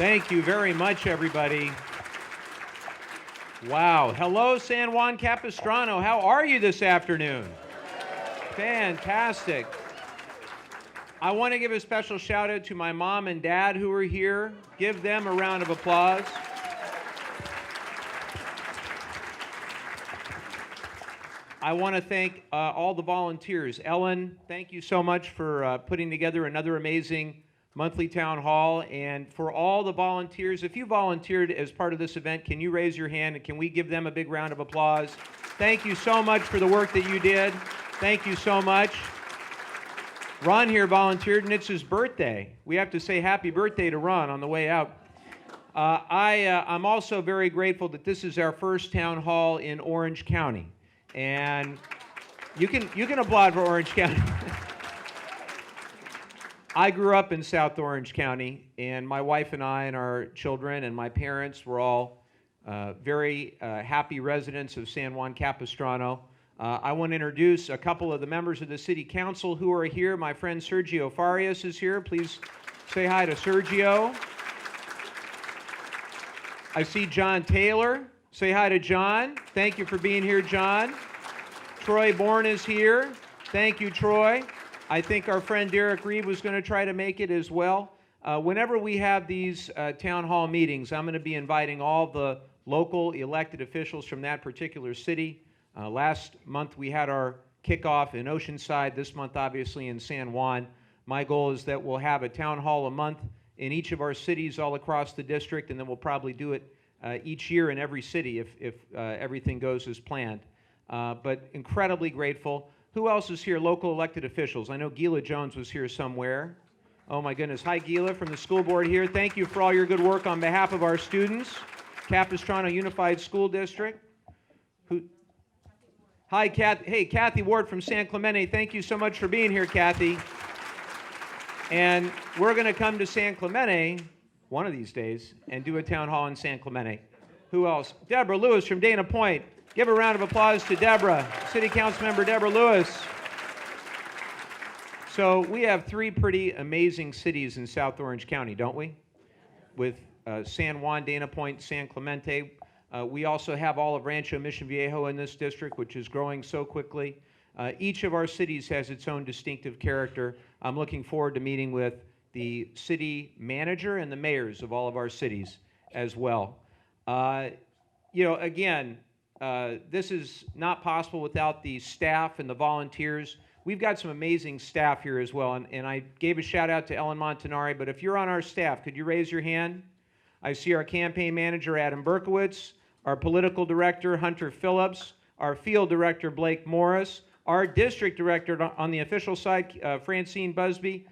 Thank you very much, everybody. Wow. Hello, San Juan Capistrano. How are you this afternoon? Fantastic. I want to give a special shout out to my mom and dad who are here. Give them a round of applause. I want to thank all the volunteers. Ellen, thank you so much for putting together another amazing monthly town hall. And for all the volunteers, if you volunteered as part of this event, can you raise your hand and can we give them a big round of applause? Thank you so much for the work that you did. Thank you so much. Ron here volunteered, and it's his birthday. We have to say happy birthday to Ron on the way out. I'm also very grateful that this is our first town hall in Orange County. And you can applaud for Orange County. I grew up in South Orange County, and my wife and I and our children and my parents were all very happy residents of San Juan Capistrano. I want to introduce a couple of the members of the City Council who are here. My friend Sergio Farias is here. Please say hi to Sergio. I see John Taylor. Say hi to John. Thank you for being here, John. Troy Bourne is here. Thank you, Troy. I think our friend Derek Reed was going to try to make it as well. Whenever we have these town hall meetings, I'm going to be inviting all the local elected officials from that particular city. Last month we had our kickoff in Oceanside. This month, obviously, in San Juan. My goal is that we'll have a town hall a month in each of our cities all across the district, and then we'll probably do it each year in every city if everything goes as planned. But incredibly grateful. Who else is here? Local elected officials. I know Gila Jones was here somewhere. Oh my goodness. Hi, Gila from the school board here. Thank you for all your good work on behalf of our students. Capistrano Unified School District. Hi, Kathy. Hey, Kathy Ward from San Clemente. Thank you so much for being here, Kathy. And we're going to come to San Clemente one of these days and do a town hall in San Clemente. Who else? Deborah Lewis from Dana Point. Give a round of applause to Deborah, City Council Member Deborah Lewis. So we have three pretty amazing cities in South Orange County, don't we? With San Juan, Dana Point, San Clemente. We also have all of Rancho Mission Viejo in this district, which is growing so quickly. Each of our cities has its own distinctive character. I'm looking forward to meeting with the city manager and the mayors of all of our cities as well. Again, this is not possible without the staff and the volunteers. We've got some amazing staff here as well, and I gave a shout out to Ellen Montanari, but if you're on our staff, could you raise your hand? I see our campaign manager, Adam Berkowitz, our political director, Hunter Phillips, our field director, Blake Morris, our district director on the official side, Francine Busby,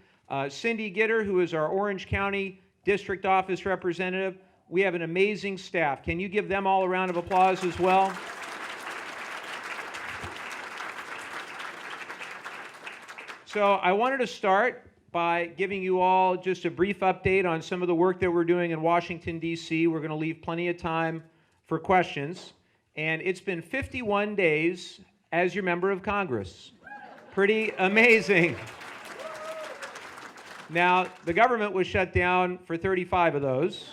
Cindy Gitter, who is our Orange County district office representative. We have an amazing staff. Can you give them all a round of applause as well? So I wanted to start by giving you all just a brief update on some of the work that we're doing in Washington, D.C. We're going to leave plenty of time for questions. And it's been 51 days as your member of Congress. Pretty amazing. Now, the government was shut down for 35 of those.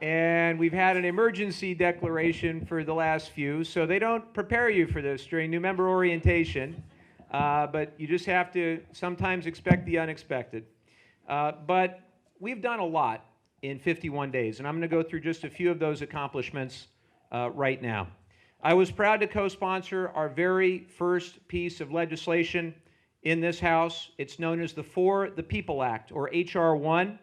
And we've had an emergency declaration for the last few, so they don't prepare you for this during new member orientation, but you just have to sometimes expect the unexpected. But we've done a lot in 51 days, and I'm going to go through just a few of those accomplishments right now. I was proud to co-sponsor our very first piece of legislation in this House. It's known as the For the People Act, or H.R. 1.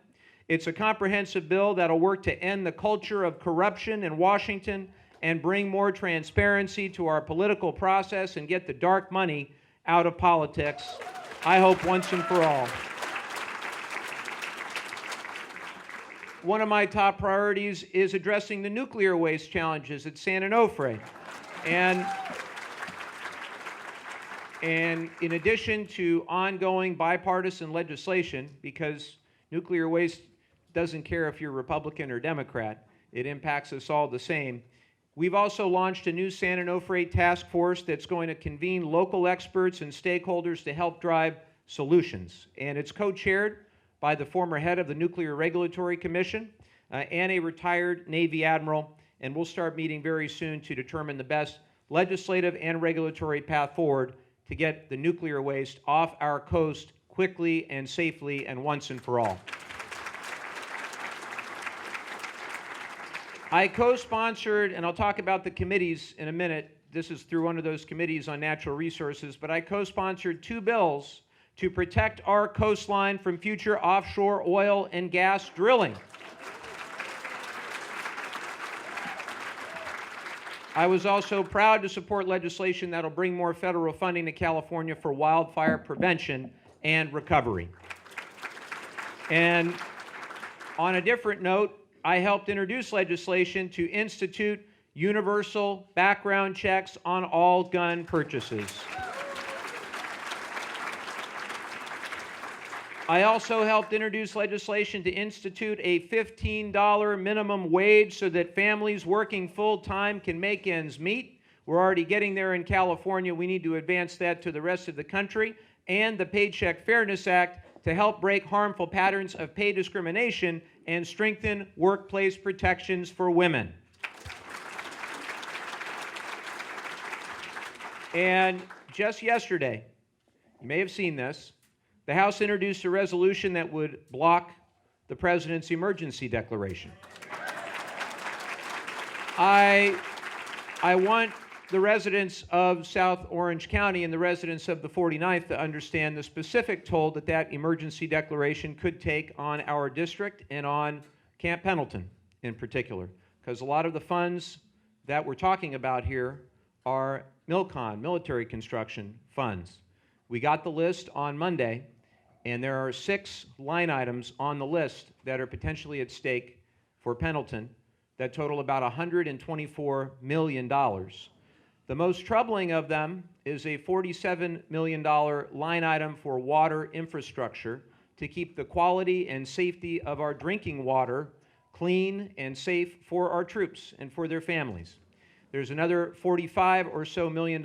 It's a comprehensive bill that'll work to end the culture of corruption in Washington and bring more transparency to our political process and get the dark money out of politics, I hope once and for all. One of my top priorities is addressing the nuclear waste challenges at San Onofre. And in addition to ongoing bipartisan legislation, because nuclear waste doesn't care if you're Republican or Democrat, it impacts us all the same. We've also launched a new San Onofre task force that's going to convene local experts and stakeholders to help drive solutions. And it's co-chaired by the former head of the Nuclear Regulatory Commission and a retired Navy admiral, and we'll start meeting very soon to determine the best legislative and regulatory path forward to get the nuclear waste off our coast quickly and safely and once and for all. I co-sponsored, and I'll talk about the committees in a minute. This is through one of those committees on natural resources, but I co-sponsored 2 bills to protect our coastline from future offshore oil and gas drilling. I was also proud to support legislation that will bring more federal funding to California for wildfire prevention and recovery. And on a different note, I helped introduce legislation to institute universal background checks on all gun purchases. I also helped introduce legislation to institute a $15 minimum wage so that families working full-time can make ends meet. We're already getting there in California. We need to advance that to the rest of the country. And the Paycheck Fairness Act to help break harmful patterns of pay discrimination and strengthen workplace protections for women. And just yesterday, you may have seen this, the House introduced a resolution that would block the President's emergency declaration. I want the residents of South Orange County and the residents of the 49th to understand the specific toll that that emergency declaration could take on our district and on Camp Pendleton in particular, because a lot of the funds that we're talking about here are MILCON, military construction funds. We got the list on Monday, and there are 6 line items on the list that are potentially at stake for Pendleton that total about $124 million. The most troubling of them is a $47 million line item for water infrastructure to keep the quality and safety of our drinking water clean and safe for our troops and for their families. There's another $45 or so million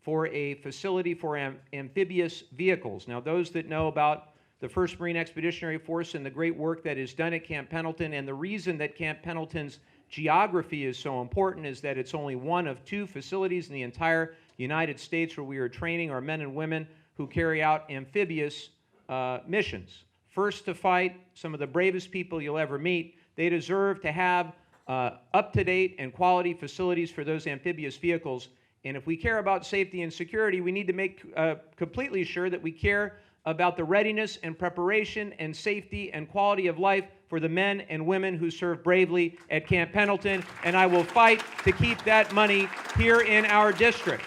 for a facility for amphibious vehicles. Now, those that know about the 1st Marine Expeditionary Force and the great work that is done at Camp Pendleton, and the reason that Camp Pendleton's geography is so important is that it's only one of 2 facilities in the entire United States where we are training our men and women who carry out amphibious missions. First to fight, some of the bravest people you'll ever meet. They deserve to have up-to-date and quality facilities for those amphibious vehicles. And if we care about safety and security, we need to make completely sure that we care about the readiness and preparation and safety and quality of life for the men and women who serve bravely at Camp Pendleton, and I will fight to keep that money here in our district.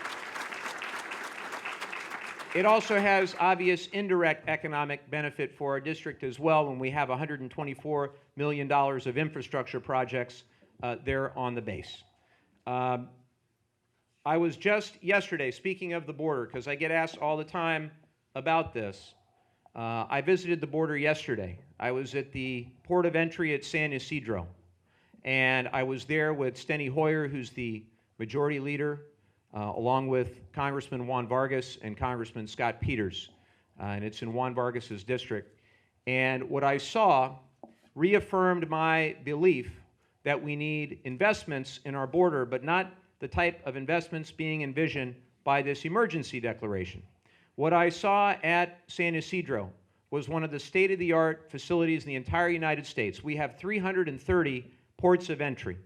It also has obvious indirect economic benefit for our district as well when we have $124 million of infrastructure projects there on the base. I was just yesterday, speaking of the border, because I get asked all the time about this, I visited the border yesterday. I was at the port of entry at San Ysidro, and I was there with Steny Hoyer, who's the majority leader, along with Congressman Juan Vargas and Congressman Scott Peters, and it's in Juan Vargas's district. And what I saw reaffirmed my belief that we need investments in our border, but not the type of investments being envisioned by this emergency declaration. What I saw at San Ysidro was one of the state-of-the-art facilities in the entire United States. We have 330 ports of entry,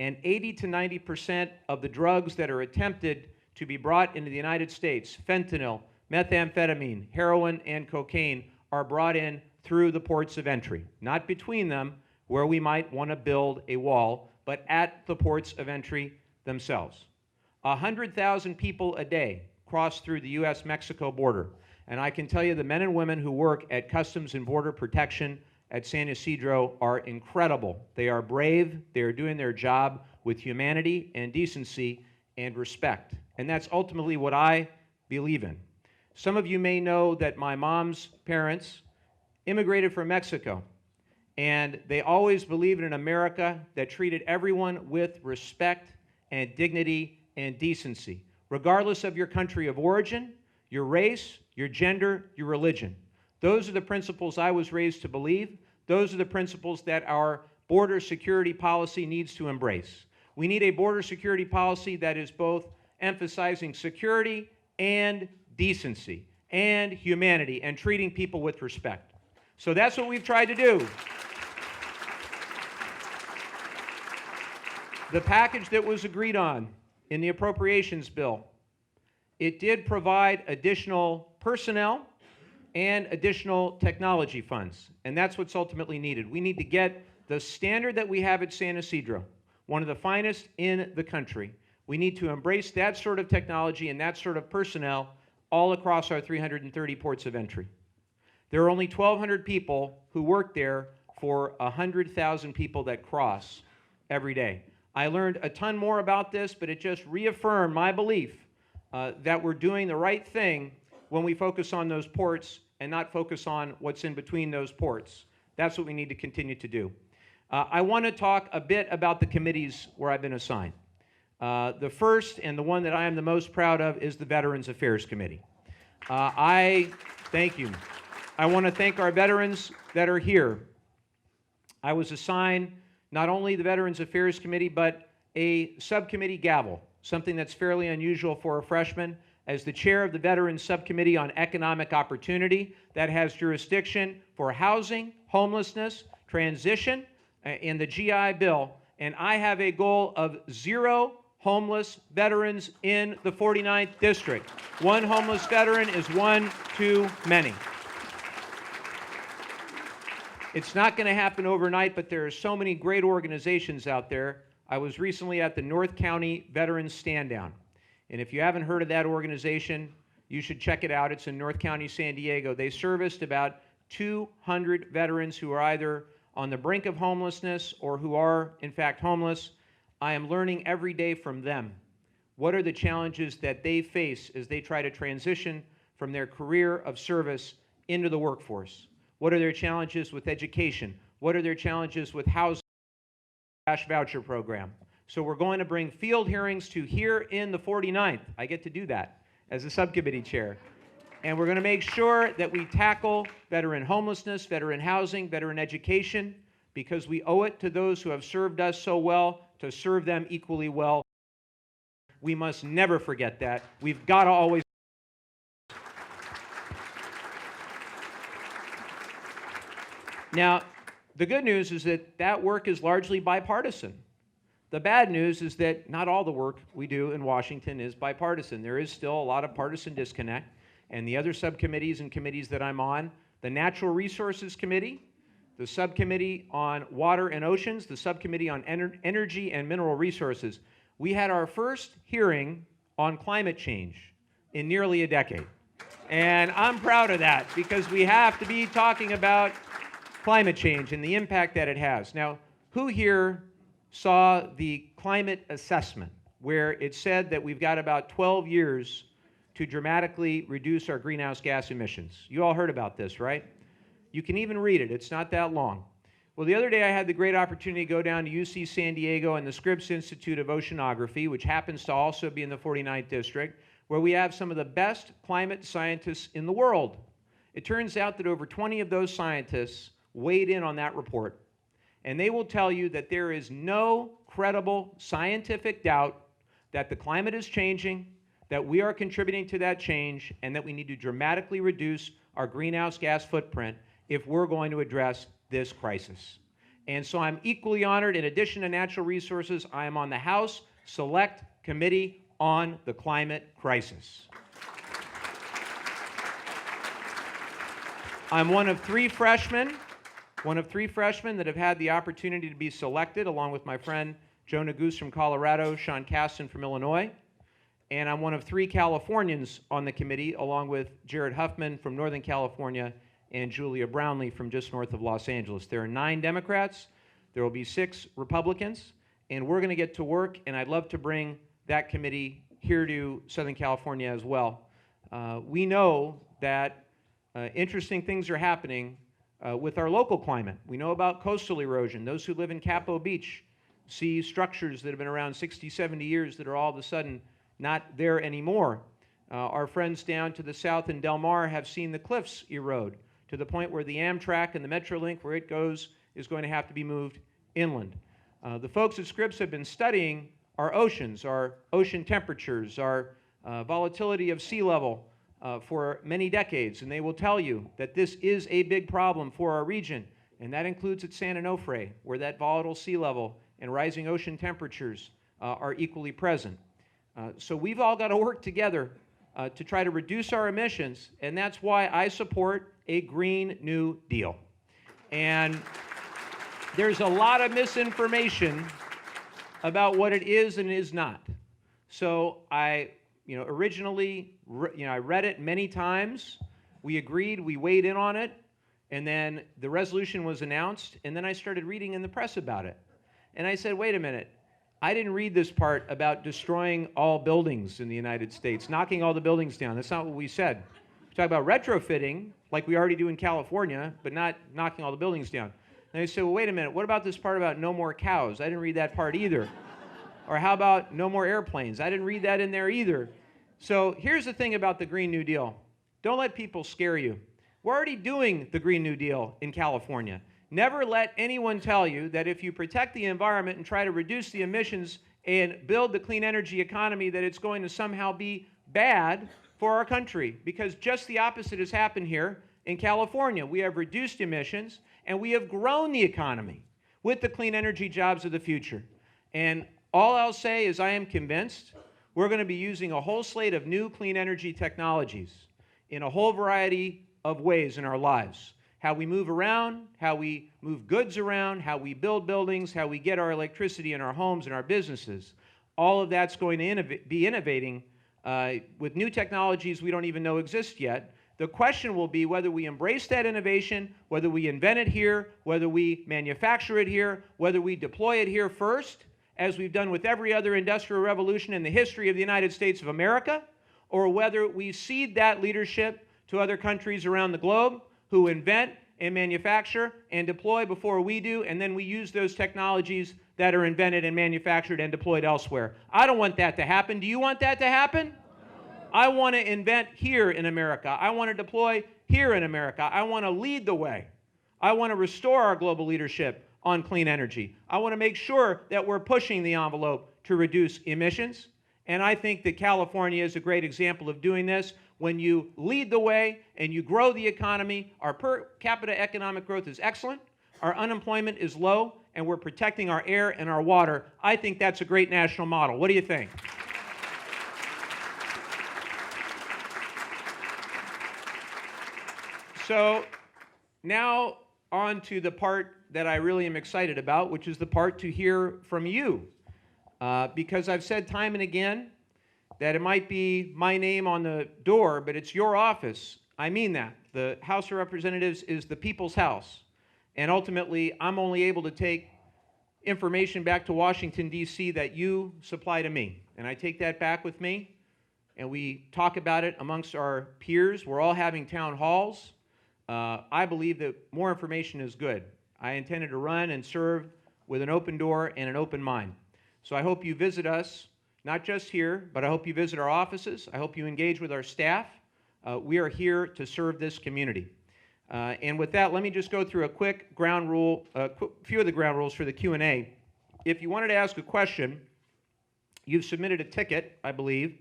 and 80 to 90% of the drugs that are attempted to be brought into the United States, fentanyl, methamphetamine, heroin, and cocaine, are brought in through the ports of entry, not between them, where we might want to build a wall, but at the ports of entry themselves. 100,000 people a day cross through the U.S.-Mexico border, and I can tell you the men and women who work at Customs and Border Protection at San Ysidro are incredible. They are brave. They are doing their job with humanity and decency and respect, and that's ultimately what I believe in. Some of you may know that my mom's parents immigrated from Mexico, and they always believed in an America that treated everyone with respect and dignity and decency, regardless of your country of origin, your race, your gender, your religion. Those are the principles I was raised to believe. Those are the principles that our border security policy needs to embrace. We need a border security policy that is both emphasizing security and decency and humanity and treating people with respect. So that's what we've tried to do. The package that was agreed on in the appropriations bill, it did provide additional personnel and additional technology funds, and that's what's ultimately needed. We need to get the standard that we have at San Ysidro, one of the finest in the country. We need to embrace that sort of technology and that sort of personnel all across our 330 ports of entry. There are only 1,200 people who work there for 100,000 people that cross every day. I learned a ton more about this, but it just reaffirmed my belief that we're doing the right thing when we focus on those ports and not focus on what's in between those ports. That's what we need to continue to do. I want to talk a bit about the committees where I've been assigned. The first and the one that I am the most proud of is the Veterans Affairs Committee. Thank you. I want to thank our veterans that are here. I was assigned not only the Veterans Affairs Committee, but a subcommittee gavel, something that's fairly unusual for a freshman, as the chair of the Veterans Subcommittee on Economic Opportunity that has jurisdiction for housing, homelessness, transition, in the GI Bill. And I have a goal of 0 homeless veterans in the 49th District. 1 homeless veteran is one too many. It's not going to happen overnight, but there are so many great organizations out there. I was recently at the North County Veterans Stand Down. And if you haven't heard of that organization, you should check it out. It's in North County, San Diego. They serviced about 200 veterans who are either on the brink of homelessness or who are, in fact, homeless. I am learning every day from them. What are the challenges that they face as they try to transition from their career of service into the workforce? What are their challenges with education? What are their challenges with housing, cash voucher program? So we're going to bring field hearings to here in the 49th. I get to do that as a subcommittee chair. And we're going to make sure that we tackle veteran homelessness, veteran housing, veteran education, because we owe it to those who have served us so well to serve them equally well. We must never forget that. We've got to always. Now, the good news is that that work is largely bipartisan. The bad news is that not all the work we do in Washington is bipartisan. There is still a lot of partisan disconnect. And the other subcommittees and committees that I'm on, the Natural Resources Committee, the Subcommittee on Water and Oceans, the Subcommittee on Energy and Mineral Resources, we had our first hearing on climate change in nearly a decade. And I'm proud of that because we have to be talking about climate change and the impact that it has. Now, who here saw the climate assessment where it said that we've got about 12 years to dramatically reduce our greenhouse gas emissions? You all heard about this, right? You can even read it. It's not that long. Well, the other day I had the great opportunity to go down to UC San Diego and the Scripps Institute of Oceanography, which happens to also be in the 49th District, where we have some of the best climate scientists in the world. It turns out that over 20 of those scientists weighed in on that report. And they will tell you that there is no credible scientific doubt that the climate is changing, that we are contributing to that change, and that we need to dramatically reduce our greenhouse gas footprint if we're going to address this crisis. And so I'm equally honored, in addition to natural resources, I am on the House Select Committee on the Climate Crisis. I'm one of three freshmen that have had the opportunity to be selected, along with my friend Jonah Goose from Colorado, Sean Caston from Illinois. And I'm one of 3 Californians on the committee, along with Jared Huffman from Northern California and Julia Brownlee from just north of Los Angeles. There are 9 Democrats, there will be 6 Republicans, and we're going to get to work, and I'd love to bring that committee here to Southern California as well. We know that interesting things are happening with our local climate. We know about coastal erosion. Those who live in Capo Beach see structures that have been around 60, 70 years that are all of a sudden not there anymore. Our friends down to the south in Del Mar have seen the cliffs erode to the point where the Amtrak and the Metrolink, where it goes, is going to have to be moved inland. The folks at Scripps have been studying our oceans, our ocean temperatures, our volatility of sea level for many decades, and they will tell you that this is a big problem for our region, and that includes at San Onofre, where that volatile sea level and rising ocean temperatures are equally present. So we've all got to work together to try to reduce our emissions, and that's why I support a Green New Deal. And there's a lot of misinformation about what it is and is not. So I, originally, I read it many times. We agreed, we weighed in on it, and then the resolution was announced, and then I started reading in the press about it. And I said, wait a minute, I didn't read this part about destroying all buildings in the United States, knocking all the buildings down. That's not what we said. We talk about retrofitting, like we already do in California, but not knocking all the buildings down. And I said, well, wait a minute, what about this part about no more cows? I didn't read that part either. Or how about no more airplanes? I didn't read that in there either. So here's the thing about the Green New Deal. Don't let people scare you. We're already doing the Green New Deal in California. Never let anyone tell you that if you protect the environment and try to reduce the emissions and build the clean energy economy, that it's going to somehow be bad for our country, because just the opposite has happened here in California. We have reduced emissions, and we have grown the economy with the clean energy jobs of the future. And all I'll say is I am convinced we're going to be using a whole slate of new clean energy technologies in a whole variety of ways in our lives. How we move around, how we move goods around, how we build buildings, how we get our electricity in our homes and our businesses. All of that's going to be innovating with new technologies we don't even know exist yet. The question will be whether we embrace that innovation, whether we invent it here, whether we manufacture it here, whether we deploy it here first, as we've done with every other industrial revolution in the history of the United States of America, or whether we cede that leadership to other countries around the globe who invent and manufacture and deploy before we do, and then we use those technologies that are invented and manufactured and deployed elsewhere. I don't want that to happen. Do you want that to happen? I want to invent here in America. I want to deploy here in America. I want to lead the way. I want to restore our global leadership on clean energy. I want to make sure that we're pushing the envelope to reduce emissions. And I think that California is a great example of doing this. When you lead the way and you grow the economy, our per capita economic growth is excellent, our unemployment is low, and we're protecting our air and our water. I think that's a great national model. What do you think? So now on to the part that I really am excited about, which is the part to hear from you. Because I've said time and again that it might be my name on the door, but it's your office. I mean that. The House of Representatives is the people's house. And ultimately, I'm only able to take information back to Washington, D.C. that you supply to me. And I take that back with me, and we talk about it amongst our peers. We're all having town halls. I believe that more information is good. I intended to run and serve with an open door and an open mind. So I hope you visit us, not just here, but I hope you visit our offices. I hope you engage with our staff. We are here to serve this community. And with that, let me just go through a quick ground rule, few of the ground rules for the Q&A. If you wanted to ask a question, you've submitted a ticket, I believe,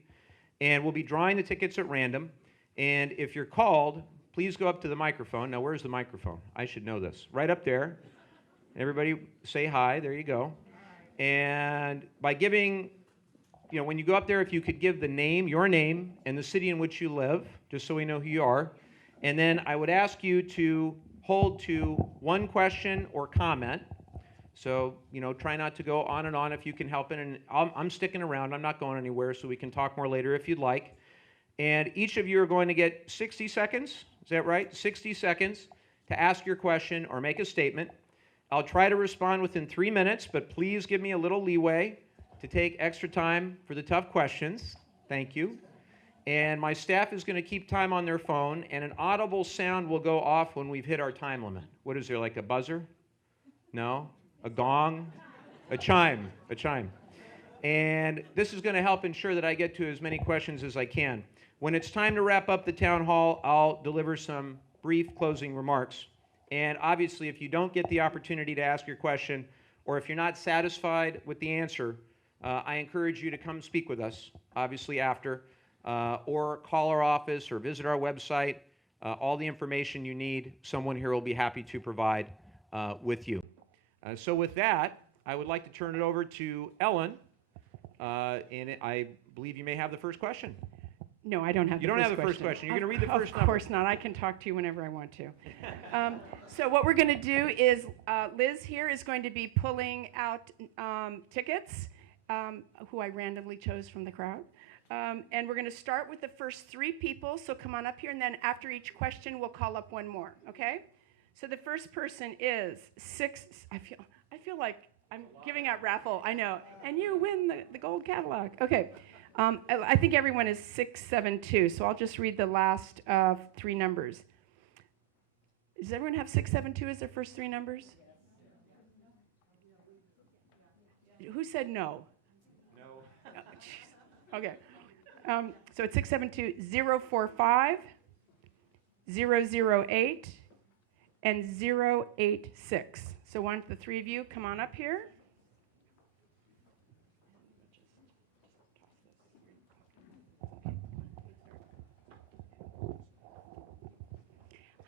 and we'll be drawing the tickets at random. And if you're called, please go up to the microphone. Now, where's the microphone? I should know this. Right up there. Everybody say hi. There you go. And by giving, when you go up there, if you could give the name, your name, and the city in which you live, just so we know who you are. And then I would ask you to hold to one question or comment. So, try not to go on and on if you can help it. And I'm sticking around. I'm not going anywhere, so we can talk more later if you'd like. And each of you are going to get 60 seconds. Is that right? 60 seconds to ask your question or make a statement. I'll try to respond within 3 minutes, but please give me a little leeway to take extra time for the tough questions. Thank you. And my staff is going to keep time on their phone, and an audible sound will go off when we've hit our time limit. What is there, like a buzzer? No? A gong? A chime. A chime. And this is going to help ensure that I get to as many questions as I can. When it's time to wrap up the town hall, I'll deliver some brief closing remarks. And obviously, if you don't get the opportunity to ask your question, or if you're not satisfied with the answer, I encourage you to come speak with us, obviously after, or call our office or visit our website. All the information you need, someone here will be happy to provide with you. So with that, I would like to turn it over to Ellen, and I believe you may have the first question. No, I don't have the first question. You don't have the first question. You're going to read the first number. Of course not. I can talk to you whenever I want to. So what we're going to do is Liz here is going to be pulling out tickets, who I randomly chose from the crowd. And we're going to start with the first 3 people. So come on up here, and then after each question, we'll call up one more. Okay? So the first person is 6. I feel like I'm giving out raffle. I know. And you win the gold Cadillac. Okay. I think everyone is 672, so I'll just read the last 3 numbers. Does everyone have 672 as their first 3 numbers? Who said no? No. Oh, okay. So it's 672 045, 008, and 086. So why don't the 3 of you come on up here?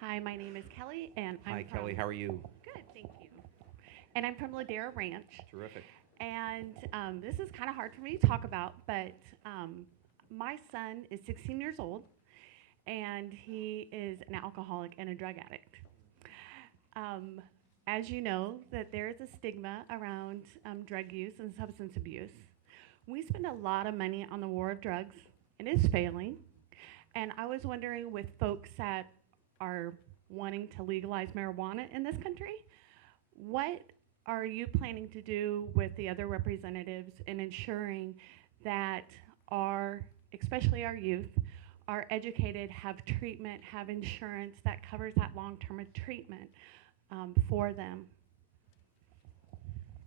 Hi, my name is Kelly, and Hi, Kelly. How are you? Good, thank you. And I'm from Ladera Ranch. Terrific. And this is kind of hard for me to talk about, but my son is 16 years old, and he is an alcoholic and a drug addict. As you know, that there is a stigma around drug use and substance abuse. We spend a lot of money on the war of drugs, and it's failing. And I was wondering, with folks that are wanting to legalize marijuana in this country, what are you planning to do with the other representatives in ensuring that especially our youth, are educated, have treatment, have insurance that covers that long-term treatment for them?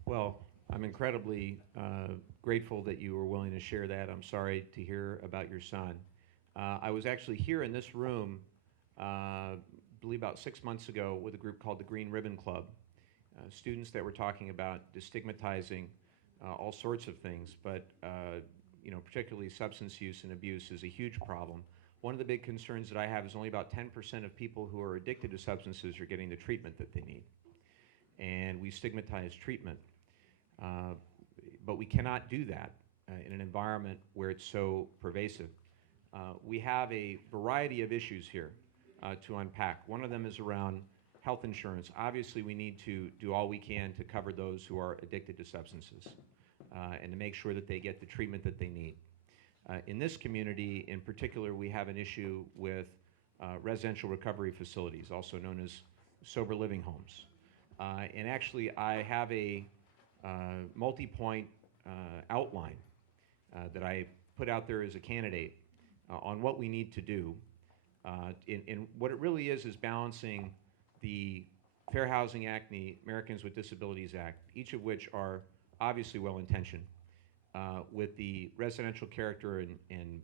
Well, I'm incredibly grateful that you were willing to share that. I'm sorry to hear about your son. I was actually here in this room I believe about 6 months ago with a group called the Green Ribbon Club. Students that were talking about destigmatizing all sorts of things, but particularly substance use and abuse is a huge problem. One of the big concerns that I have is only about 10% of people who are addicted to substances are getting the treatment that they need. And we stigmatize treatment. But we cannot do that in an environment where it's so pervasive. We have a variety of issues here to unpack. One of them is around health insurance. Obviously, we need to do all we can to cover those who are addicted to substances and to make sure that they get the treatment that they need. In this community, in particular, we have an issue with residential recovery facilities, also known as sober living homes. And actually, I have a multi-point outline that I put out there as a candidate on what we need to do. And what it really is balancing the Fair Housing Act and the Americans with Disabilities Act, each of which are obviously well-intentioned, with the residential character and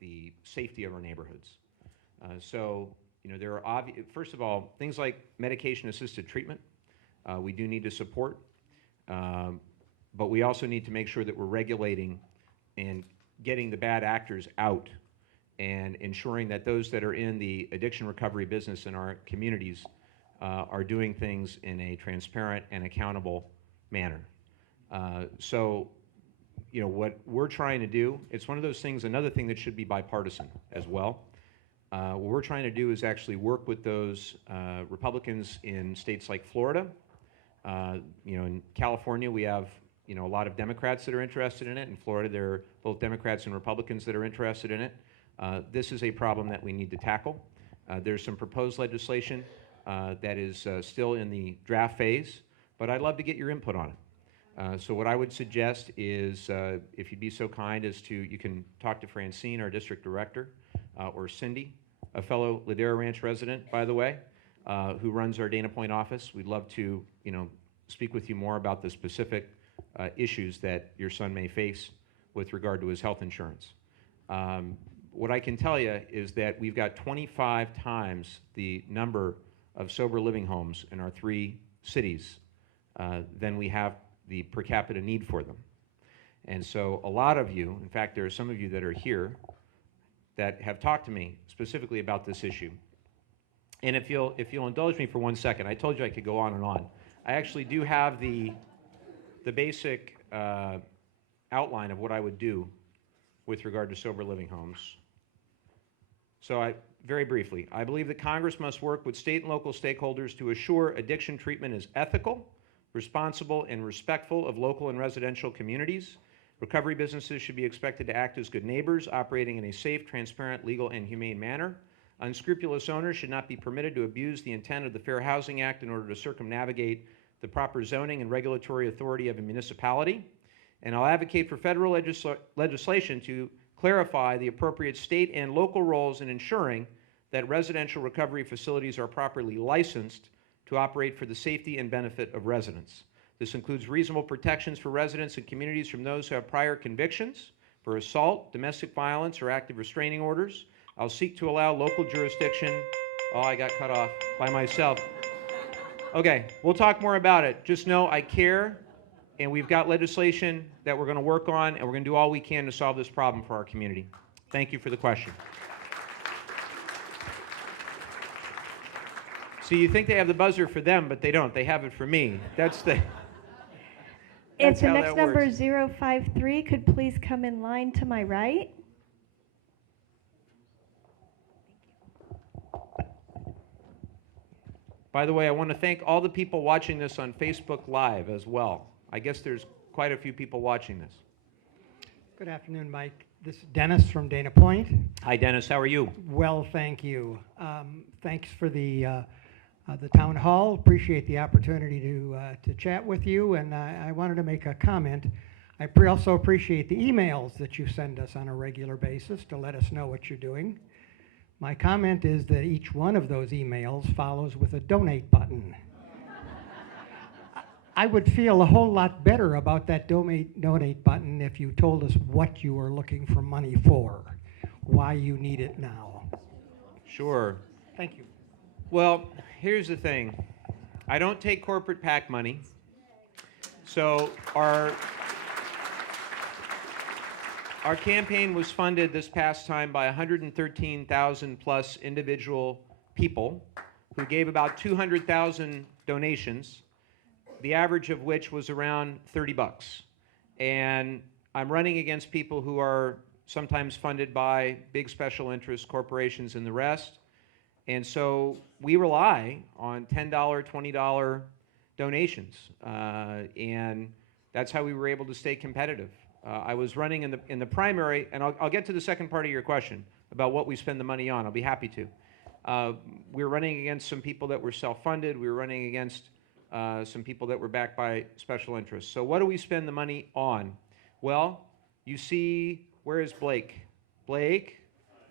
the safety of our neighborhoods. So, there are first of all, things like medication-assisted treatment, we do need to support, but we also need to make sure that we're regulating and getting the bad actors out and ensuring that those that are in the addiction recovery business in our communities are doing things in a transparent and accountable manner. So, what we're trying to do, it's one of those things, another thing that should be bipartisan as well. What we're trying to do is actually work with those Republicans in states like Florida. In California, we have a lot of Democrats that are interested in it. In Florida, there are both Democrats and Republicans that are interested in it. This is a problem that we need to tackle. There's some proposed legislation that is still in the draft phase, but I'd love to get your input on it. So what I would suggest is, if you'd be so kind as to, you can talk to Francine, our district director, or Cindy, a fellow Ladera Ranch resident, by the way, who runs our Dana Point office. We'd love to, speak with you more about the specific issues that your son may face with regard to his health insurance. What I can tell you is that we've got 25 times the number of sober living homes in our 3 cities than we have the per capita need for them. And so a lot of you, in fact, there are some of you that are here that have talked to me specifically about this issue. And if you'll indulge me for 1 second, I told you I could go on and on. I actually do have the basic outline of what I would do with regard to sober living homes. So very briefly, I believe that Congress must work with state and local stakeholders to assure addiction treatment is ethical, responsible, and respectful of local and residential communities. Recovery businesses should be expected to act as good neighbors, operating in a safe, transparent, legal, and humane manner. Unscrupulous owners should not be permitted to abuse the intent of the Fair Housing Act in order to circumnavigate the proper zoning and regulatory authority of a municipality. And I'll advocate for federal legislation to clarify the appropriate state and local roles in ensuring that residential recovery facilities are properly licensed to operate for the safety and benefit of residents. This includes reasonable protections for residents and communities from those who have prior convictions for assault, domestic violence, or active restraining orders. I'll seek to allow local jurisdiction. Oh, I got cut off by myself. Okay, we'll talk more about it. Just know I care, and we've got legislation that we're going to work on, and we're going to do all we can to solve this problem for our community. Thank you for the question. See, you think they have the buzzer for them, but they don't. They have it for me. That's the... If the how next that number works. is 053, could please come in line to my right? By the way, I want to thank all the people watching this on Facebook Live as well. I guess there's quite a few people watching this. Good afternoon, Mike. This is Dennis from Dana Point. Hi, Dennis. How are you? Well, thank you. Thanks for the town hall. Appreciate the opportunity to chat with you, and I wanted to make a comment. I also appreciate the emails that you send us on a regular basis to let us know what you're doing. My comment is that each one of those emails follows with a donate button. I would feel a whole lot better about that donate button if you told us what you were looking for money for, why you need it now. Sure. Thank you. Well, here's the thing. I don't take corporate PAC money. So our campaign was funded this past time by 113,000 plus individual people who gave about 200,000 donations, the average of which was around $30. And I'm running against people who are sometimes funded by big special interest corporations and the rest. And so we rely on $10, $20 donations. And that's how we were able to stay competitive. I was running in the primary, and I'll get to the second part of your question about what we spend the money on. I'll be happy to. We were running against some people that were self-funded. We were running against some people that were backed by special interests. So what do we spend the money on? Well, you see, where is Blake? Blake,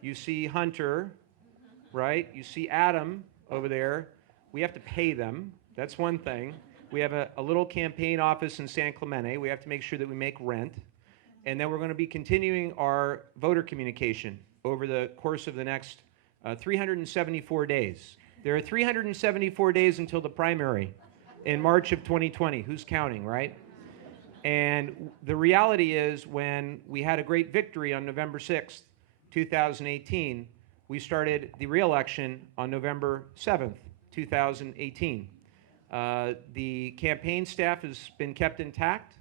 you see Hunter, right? You see Adam over there. We have to pay them. That's one thing. We have a little campaign office in San Clemente. We have to make sure that we make rent. And then we're going to be continuing our voter communication over the course of the next 374 days. There are 374 days until the primary in March of 2020. Who's counting, right? And the reality is, when we had a great victory on November 6th, 2018, we started the re-election on November 7th, 2018. The campaign staff has been kept intact.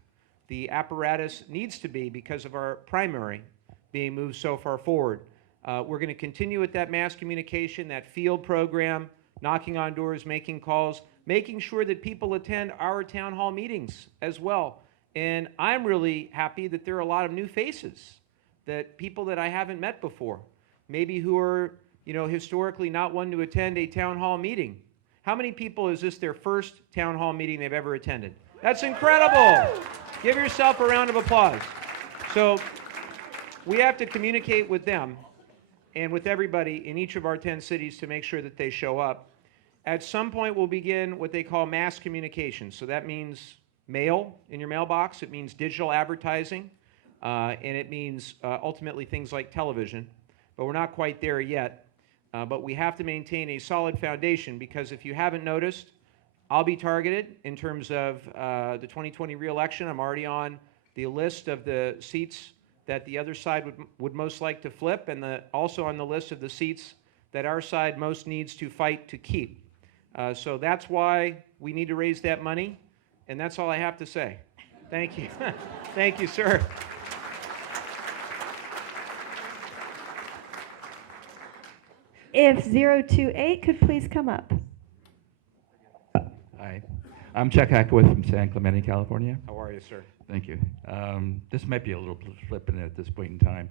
The apparatus needs to be, because of our primary being moved so far forward. We're going to continue with that mass communication, that field program, knocking on doors, making calls, making sure that people attend our town hall meetings as well. And I'm really happy that there are a lot of new faces, that people that I haven't met before, maybe who are, historically not one to attend a town hall meeting. How many people is this their first town hall meeting they've ever attended? That's incredible. Give yourself a round of applause. So we have to communicate with them and with everybody in each of our 10 cities to make sure that they show up. At some point, we'll begin what they call mass communication. So that means mail in your mailbox. It means digital advertising. And it means ultimately things like television. but we're not quite there yet. But we have to maintain a solid foundation, because if you haven't noticed, I'll be targeted in terms of the 2020 re-election. I'm already on the list of the seats that the other side would most like to flip, and also on the list of the seats that our side most needs to fight to keep. So that's why we need to raise that money, and that's all I have to say. Thank you. Thank you, sir. If 028 could please come up. Hi, I'm Chuck Hackworth from San Clemente, California. How are you, sir? Thank you. This might be a little flippant at this point in time.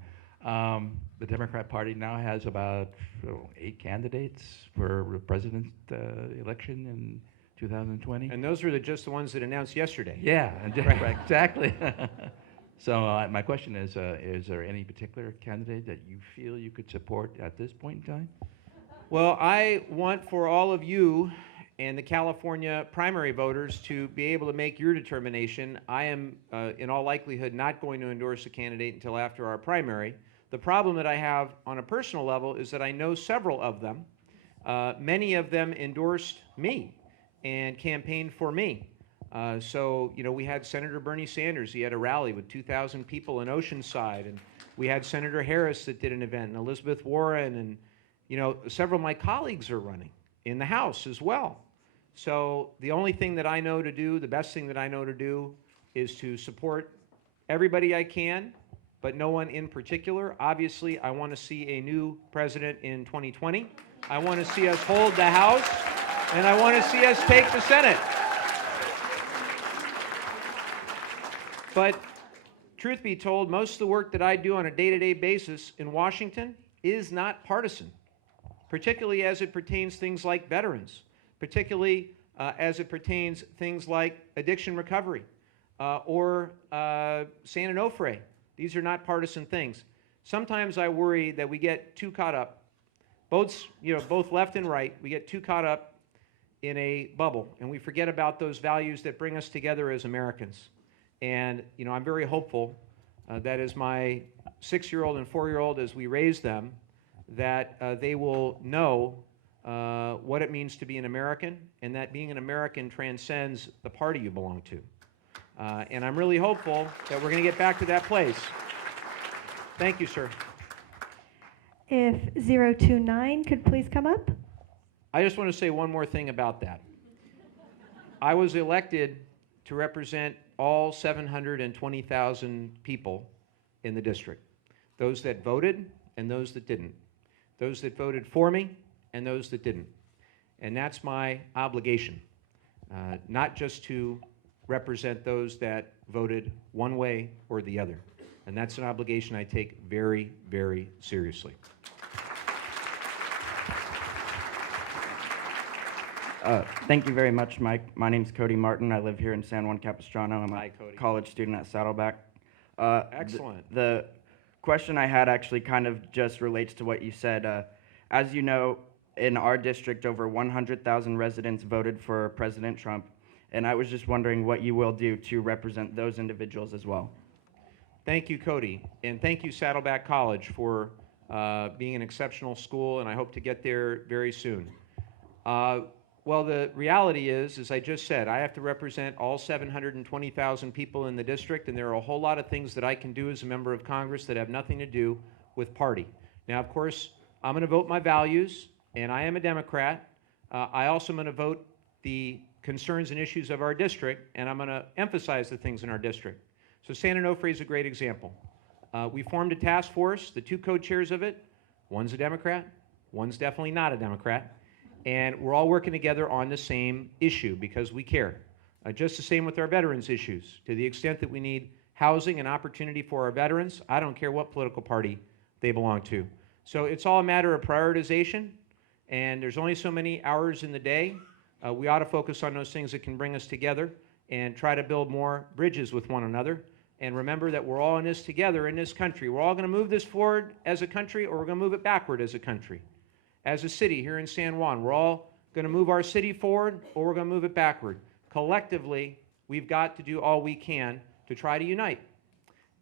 The Democrat Party now has about 8 candidates for the president election in 2020. And those are just the ones that announced yesterday. Yeah, Right. exactly. So my question is there any particular candidate that you feel you could support at this point in time? Well, I want for all of you and the California primary voters to be able to make your determination. I am, in all likelihood, not going to endorse a candidate until after our primary. The problem that I have on a personal level is that I know several of them. Many of them endorsed me and campaigned for me. So, we had Senator Bernie Sanders. He had a rally with 2,000 people in Oceanside. And we had Senator Harris that did an event, and Elizabeth Warren, and, several of my colleagues are running in the House as well. So the only thing that I know to do, the best thing that I know to do, is to support everybody I can, but no one in particular. Obviously, I want to see a new president in 2020. I want to see us hold the House, and I want to see us take the Senate. But truth be told, most of the work that I do on a day-to-day basis in Washington is not partisan, particularly as it pertains things like veterans, particularly as it pertains things like addiction recovery or San Onofre. These are not partisan things. Sometimes I worry that we get too caught up, both left and right, we get too caught up in a bubble, and we forget about those values that bring us together as Americans. And I'm very hopeful that as my 6-year-old and 4-year-old, as we raise them, that they will know what it means to be an American, and that being an American transcends the party you belong to. And I'm really hopeful that we're going to get back to that place. Thank you, sir. If 029 could please come up. I just want to say one more thing about that. I was elected to represent all 720,000 people in the district, those that voted and those that didn't, those that voted for me and those that didn't. And that's my obligation, not just to represent those that voted one way or the other. And that's an obligation I take very, very seriously. Thank you very much, Mike. My name's Cody Martin. I live here in San Juan Capistrano. I'm Hi, a Cody. college student at Saddleback. Excellent. The question I had actually kind of just relates to what you said. As you know, in our district, over 100,000 residents voted for President Trump, and I was just wondering what you will do to represent those individuals as well. Thank you, Cody, and thank you, Saddleback College, for being an exceptional school, and I hope to get there very soon. Well, the reality is, as I just said, I have to represent all 720,000 people in the district, and there are a whole lot of things that I can do as a member of Congress that have nothing to do with party. Now, of course, I'm going to vote my values, and I am a Democrat. I also am going to vote the concerns and issues of our district, and I'm going to emphasize the things in our district. So San Onofre is a great example. We formed a task force, the 2 co-chairs of it, one's a Democrat, one's definitely not a Democrat, and we're all working together on the same issue because we care. Just the same with our veterans issues. To the extent that we need housing and opportunity for our veterans, I don't care what political party they belong to. So it's all a matter of prioritization, and there's only so many hours in the day. We ought to focus on those things that can bring us together and try to build more bridges with one another. And remember that we're all in this together in this country. We're all going to move this forward as a country, or we're going to move it backward as a country. As a city here in San Juan, we're all going to move our city forward, or we're going to move it backward. Collectively, we've got to do all we can to try to unite.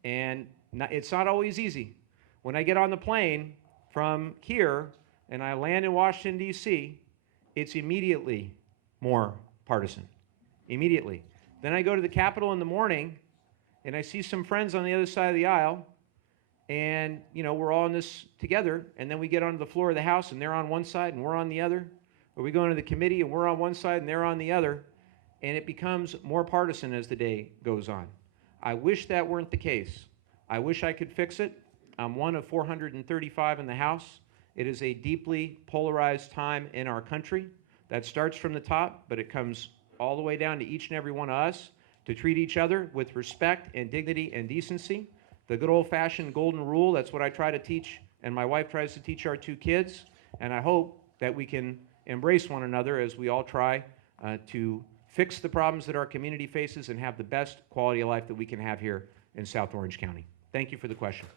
And it's not always easy. When I get on the plane from here and I land in Washington, D.C., it's immediately more partisan. Immediately. Then I go to the Capitol in the morning and I see some friends on the other side of the aisle, and we're all in this together, and then we get onto the floor of the House and they're on one side and we're on the other, or we go into the committee and we're on one side and they're on the other, and it becomes more partisan as the day goes on. I wish that weren't the case. I wish I could fix it. I'm one of 435 in the House. It is a deeply polarized time in our country. That starts from the top, but it comes all the way down to each and every one of us to treat each other with respect and dignity and decency. The good old-fashioned golden rule, that's what I try to teach, and my wife tries to teach our two kids, and I hope that we can embrace one another as we all try to fix the problems that our community faces and have the best quality of life that we can have here in South Orange County. Thank you for the question.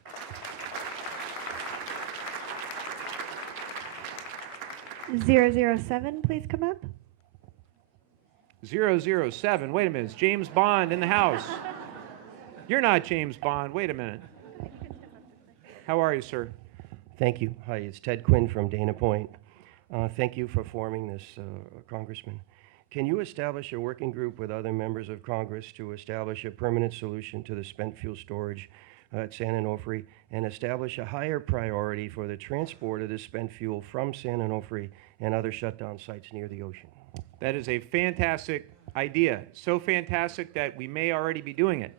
.007, please come up. 007, wait a minute, it's James Bond in the house. You're not James Bond, wait a minute. How are you, sir? Thank you. Hi, it's Ted Quinn from Dana Point. Thank you for forming this, Congressman. Can you establish a working group with other members of Congress to establish a permanent solution to the spent fuel storage at San Onofre, and establish a higher priority for the transport of this spent fuel from San Onofre and other shutdown sites near the ocean? That is a fantastic idea. So fantastic that we may already be doing it.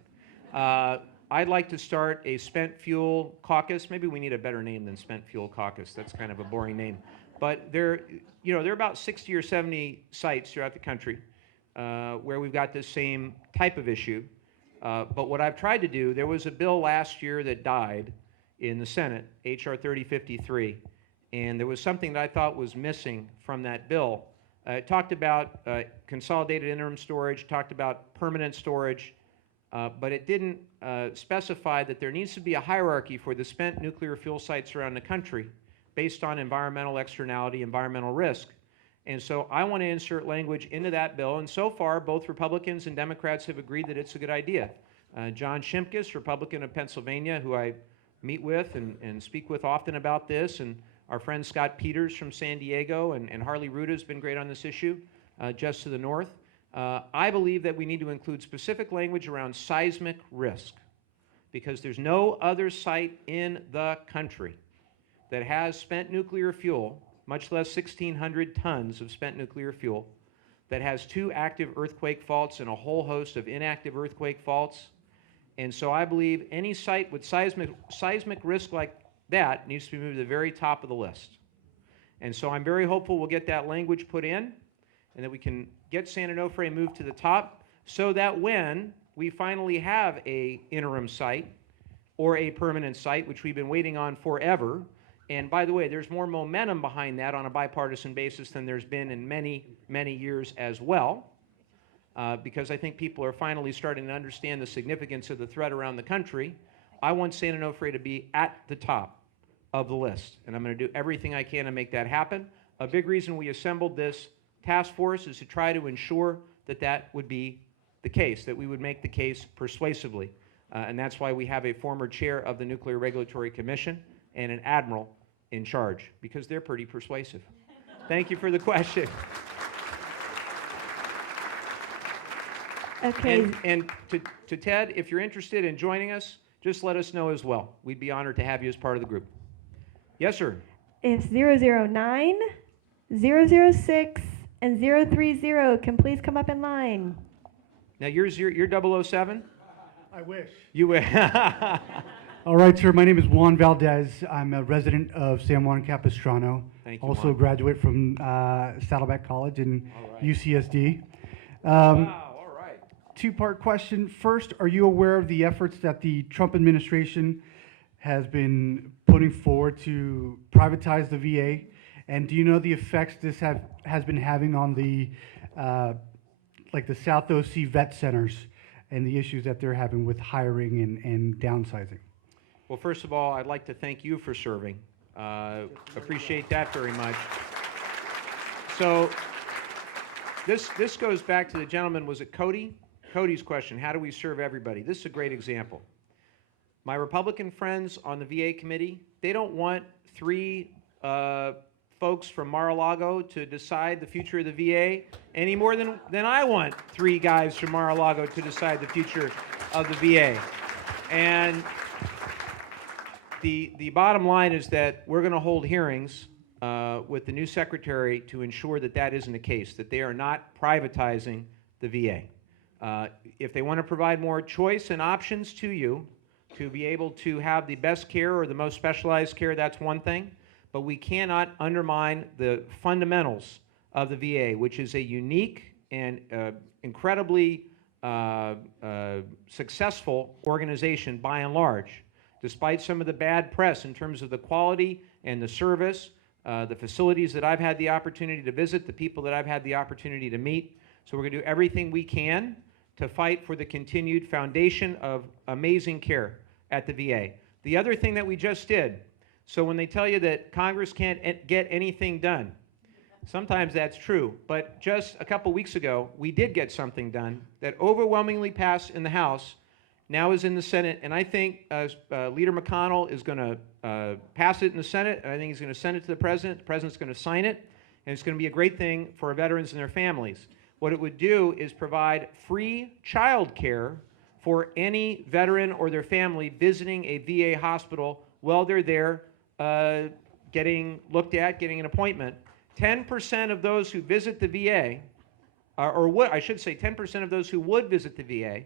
I'd like to start a spent fuel caucus. Maybe we need a better name than spent fuel caucus. That's kind of a boring name. But there are about 60 or 70 sites throughout the country where we've got this same type of issue. But what I've tried to do, there was a bill last year that died in the Senate, H.R. 3053, and there was something that I thought was missing from that bill. It talked about consolidated interim storage, talked about permanent storage, but it didn't specify that there needs to be a hierarchy for the spent nuclear fuel sites around the country based on environmental externality, environmental risk. And so I want to insert language into that bill, and so far both Republicans and Democrats have agreed that it's a good idea. John Shimkus, Republican of Pennsylvania, who I meet with and speak with often about this, and our friend Scott Peters from San Diego, and Harley Ruda has been great on this issue, just to the north. I believe that we need to include specific language around seismic risk, because there's no other site in the country that has spent nuclear fuel, much less 1,600 tons of spent nuclear fuel, that has 2 active earthquake faults and a whole host of inactive earthquake faults. And so I believe any site with seismic risk like that needs to be moved to the very top of the list. And so I'm very hopeful we'll get that language put in, and that we can get San Onofre moved to the top, so that when we finally have a interim site or a permanent site, which we've been waiting on forever, and by the way, there's more momentum behind that on a bipartisan basis than there's been in many, many years as well, because I think people are finally starting to understand the significance of the threat around the country. I want San Onofre to be at the top of the list, and I'm going to do everything I can to make that happen. A big reason we assembled this task force is to try to ensure that that would be the case, that we would make the case persuasively. And that's why we have a former chair of the Nuclear Regulatory Commission and an admiral in charge, because they're pretty persuasive. Thank you for the question. Okay. And to Ted, if you're interested in joining us, just let us know as well. We'd be honored to have you as part of the group. Yes, sir. If 009, 006, and 030 can please come up in line. Now you're 007? I wish. You will. All right, sir. My name is Juan Valdez. I'm a resident of San Juan Capistrano. Thank you, Also Juan. a graduate from Saddleback College and All right. UCSD. Wow, all right. Two-part question. First, are you aware of the efforts that the Trump administration has been putting forward to privatize the VA? And do you know the effects this has been having on the like the South OC vet centers and the issues that they're having with hiring and downsizing? Well, first of all, I'd like to thank you for serving. Appreciate that very much. So this goes back to the gentleman, was it Cody? Cody's question, how do we serve everybody? This is a great example. My Republican friends on the VA committee want three folks from Mar-a-Lago to decide the future of the VA any more than I want three guys from Mar-a-Lago to decide the future of the VA. And the bottom line is that we're going to hold hearings with the new secretary to ensure that that isn't the case, that they are not privatizing the VA. If they want to provide more choice and options to you to be able to have the best care or the most specialized care, that's one thing. But we cannot undermine the fundamentals of the VA, which is a unique and incredibly successful organization by and large, despite some of the bad press in terms of the quality and the service, the facilities that I've had the opportunity to visit, the people that I've had the opportunity to meet. So we're going to do everything we can to fight for the continued foundation of amazing care at the VA. The other thing that we just did, so when they tell you that Congress can't get anything done, sometimes that's true, but just a couple weeks ago, we did get something done that overwhelmingly passed in the House, now is in the Senate, and I think Leader McConnell is going to pass it in the Senate, and I think he's going to send it to the President's going to sign it, and it's going to be a great thing for our veterans and their families. What it would do is provide free child care for any veteran or their family visiting a VA hospital while they're there getting looked at, getting an appointment. 10% of those who visit the VA, I should say 10% of those who would visit the VA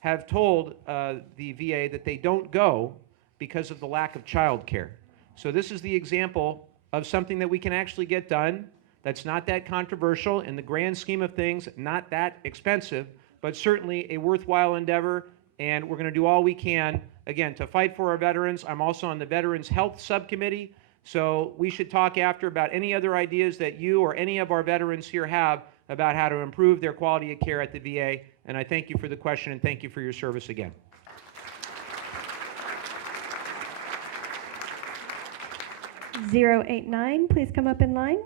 have told the VA that they don't go because of the lack of child care. So this is the example of something that we can actually get done that's not that controversial in the grand scheme of things, not that expensive, but certainly a worthwhile endeavor, and we're going to do all we can, again, to fight for our veterans. I'm also on the Veterans Health Subcommittee, so we should talk after about any other ideas that you or any of our veterans here have about how to improve their quality of care at the VA, and I thank you for the question and thank you for your service again. #089, please come up in line.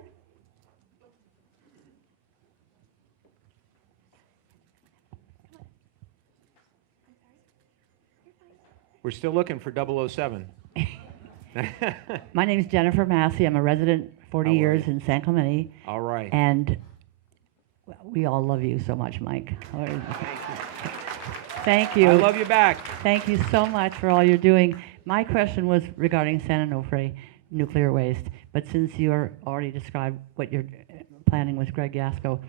We're still looking for 007. My name is Jennifer Massey. I'm a resident 40 years in San Clemente. All right. And we all love you so much, Mike. Thank you. I love you back. Thank you so much for all you're doing. My question was regarding San Onofre nuclear waste, but since you already described what you're planning with Greg Yasko,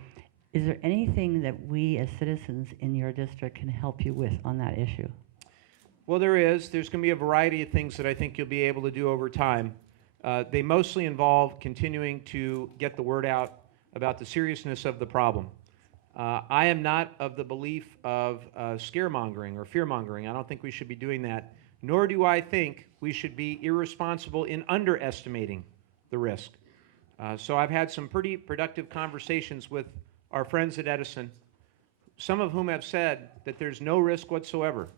is there anything that we as citizens in your district can help you with on that issue? Well, there's going to be a variety of things that I think you'll be able to do over time. They mostly involve continuing to get the word out about the seriousness of the problem. I am not of the belief of scaremongering or fearmongering. I don't think we should be doing that, nor do I think we should be irresponsible in underestimating the risk. So I've had some pretty productive conversations with our friends at Edison, some of whom have said that there's no risk whatsoever.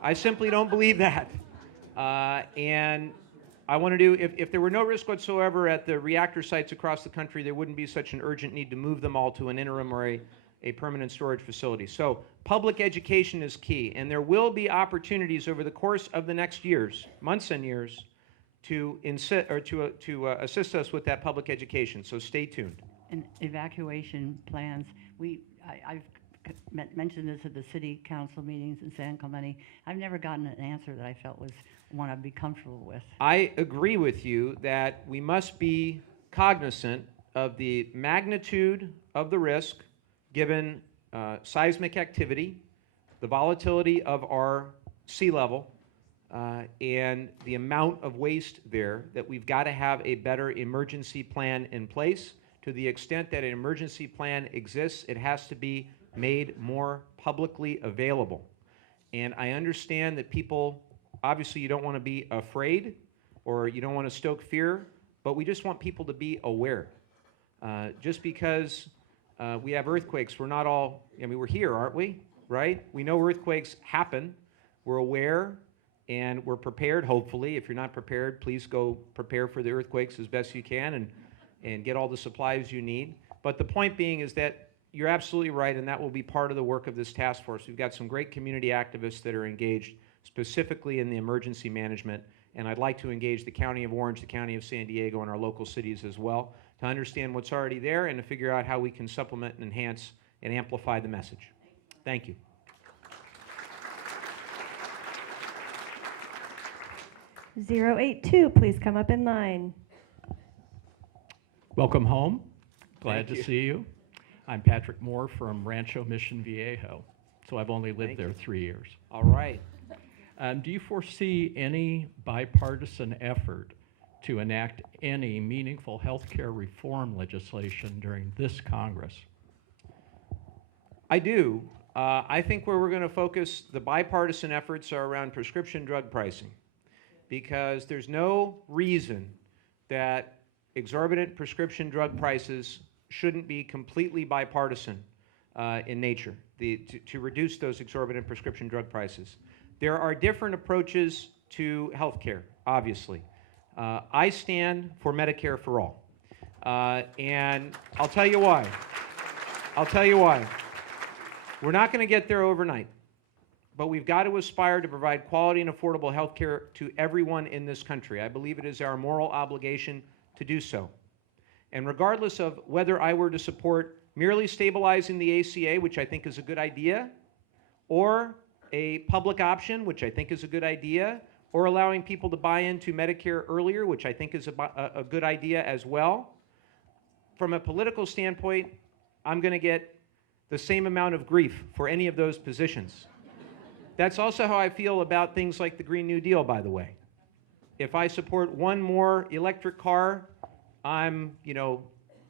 I simply don't believe that. And I want to do, if there were no risk whatsoever at the reactor sites across the country, there wouldn't be such an urgent need to move them all to an interim or a permanent storage facility. So public education is key, and there will be opportunities over the course of the next years, months and years, to assist us with that public education. So stay tuned. And evacuation plans, I've mentioned this at the city council meetings in San Clemente. I've never gotten an answer that I felt was one I'd be comfortable with. I agree with you that we must be cognizant of the magnitude of the risk given seismic activity, the volatility of our sea level, and the amount of waste there, that we've got to have a better emergency plan in place. To the extent that an emergency plan exists, it has to be made more publicly available. And I understand that people, obviously you don't want to be afraid or you don't want to stoke fear, but we just want people to be aware. Just because we have earthquakes, we're not all, I mean, we're here, aren't we? Right? We know earthquakes happen. We're aware and we're prepared, hopefully. If you're not prepared, please go prepare for the earthquakes as best you can and get all the supplies you need. But the point being is that you're absolutely right, and that will be part of the work of this task force. We've got some great community activists that are engaged specifically in the emergency management, and I'd like to engage the County of Orange, the County of San Diego, and our local cities as well to understand what's already there and to figure out how we can supplement and enhance and amplify the message. Thank you. #082, please come up in line. Welcome home. Glad Thank you. to see you. I'm Patrick Moore from Rancho Mission Viejo, so I've only lived Thank there you. 3 years. All right. Do you foresee any bipartisan effort to enact any meaningful healthcare reform legislation during this Congress? I do. I think where we're going to focus the bipartisan efforts are around prescription drug pricing, because there's no reason that exorbitant prescription drug prices shouldn't be completely bipartisan in nature, to reduce those exorbitant prescription drug prices. There are different approaches to healthcare, obviously. I stand for Medicare for all. And I'll tell you why. I'll tell you why. We're not going to get there overnight, but we've got to aspire to provide quality and affordable health care to everyone in this country. I believe it is our moral obligation to do so. And regardless of whether I were to support merely stabilizing the ACA, which I think is a good idea, or a public option, which I think is a good idea, or allowing people to buy into Medicare earlier, which I think is a good idea as well, from a political standpoint, I'm going to get the same amount of grief for any of those positions. That's also how I feel about things like the Green New Deal, by the way. If I support one more electric car, I'm,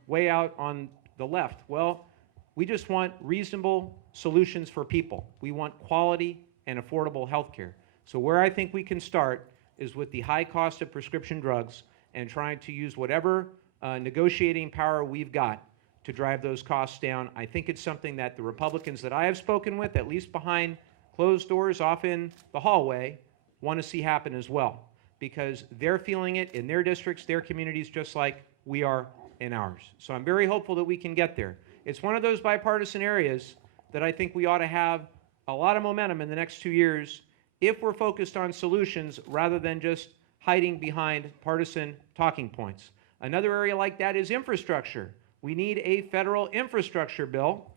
way out on the left. Well, we just want reasonable solutions for people. We want quality and affordable health care. So where I think we can start is with the high cost of prescription drugs and trying to use whatever negotiating power we've got to drive those costs down. I think it's something that the Republicans that I have spoken with, at least behind closed doors off in the hallway, want to see happen as well, because they're feeling it in their districts, their communities, just like we are in ours. So I'm very hopeful that we can get there. It's one of those bipartisan areas that I think we ought to have a lot of momentum in the next 2 years if we're focused on solutions rather than just hiding behind partisan talking points. Another area like that is infrastructure. We need a federal infrastructure bill,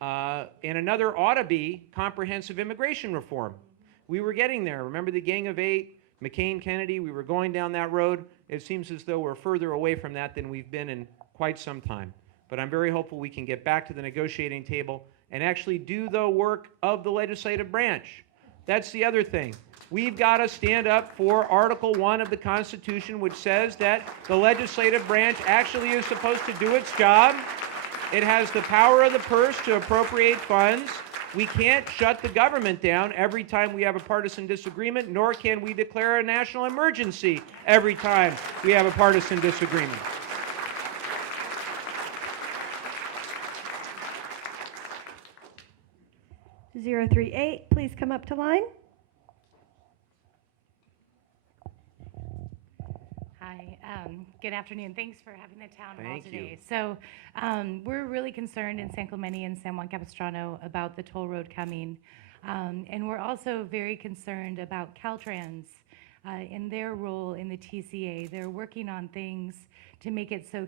and another ought to be comprehensive immigration reform. We were getting there. Remember the Gang of Eight, McCain, Kennedy? We were going down that road. It seems as though we're further away from that than we've been in quite some time. But I'm very hopeful we can get back to the negotiating table and actually do the work of the legislative branch. That's the other thing. We've got to stand up for Article 1 of the Constitution, which says that the legislative branch actually is supposed to do its job. It has the power of the purse to appropriate funds. We can't shut the government down every time we have a partisan disagreement, nor can we declare a national emergency every time we have a partisan disagreement. #038, please come up to line. Hi, good afternoon. Thanks for having the town hall Thank today. you. So we're really concerned in San Clemente and San Juan Capistrano about the toll road coming. And we're also very concerned about Caltrans in their role in the TCA. They're working on things to make it so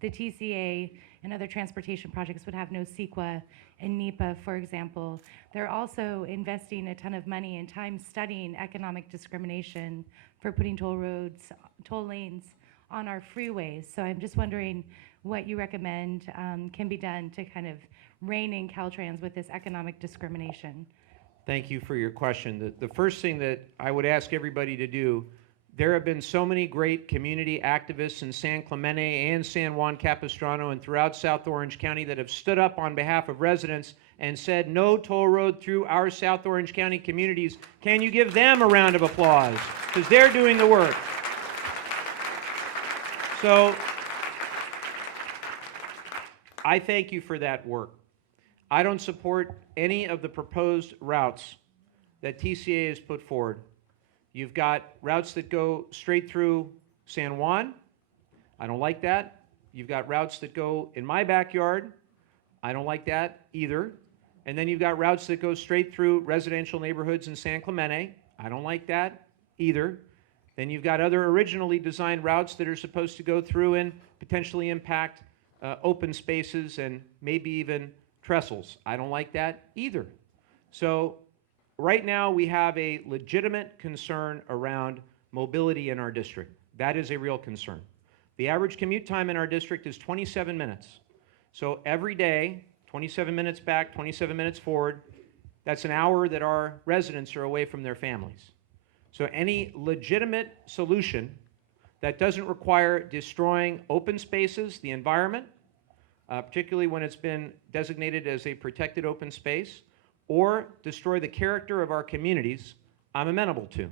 the TCA and other transportation projects would have no CEQA and NEPA, for example. They're also investing a ton of money and time studying economic discrimination for putting toll lanes on our freeways. So I'm just wondering what you recommend can be done to kind of rein in Caltrans with this economic discrimination. Thank you for your question. The first thing that I would ask everybody to do, there have been so many great community activists in San Clemente and San Juan Capistrano and throughout South Orange County that have stood up on behalf of residents and said no toll road through our South Orange County communities. Can you give them a round of applause? Because they're doing the work. So I thank you for that work. I don't support any of the proposed routes that TCA has put forward. You've got routes that go straight through San Juan. I don't like that. You've got routes that go in my backyard. I don't like that either. And then you've got routes that go straight through residential neighborhoods in San Clemente. I don't like that either. Then you've got other originally designed routes that are supposed to go through and potentially impact open spaces and maybe even trestles. I don't like that either. So right now we have a legitimate concern around mobility in our district. That is a real concern. The average commute time in our district is 27 minutes. So every day, 27 minutes back, 27 minutes forward, that's an hour that our residents are away from their families. So any legitimate solution that doesn't require destroying open spaces, the environment, particularly when it's been designated as a protected open space, or destroy the character of our communities, I'm amenable to.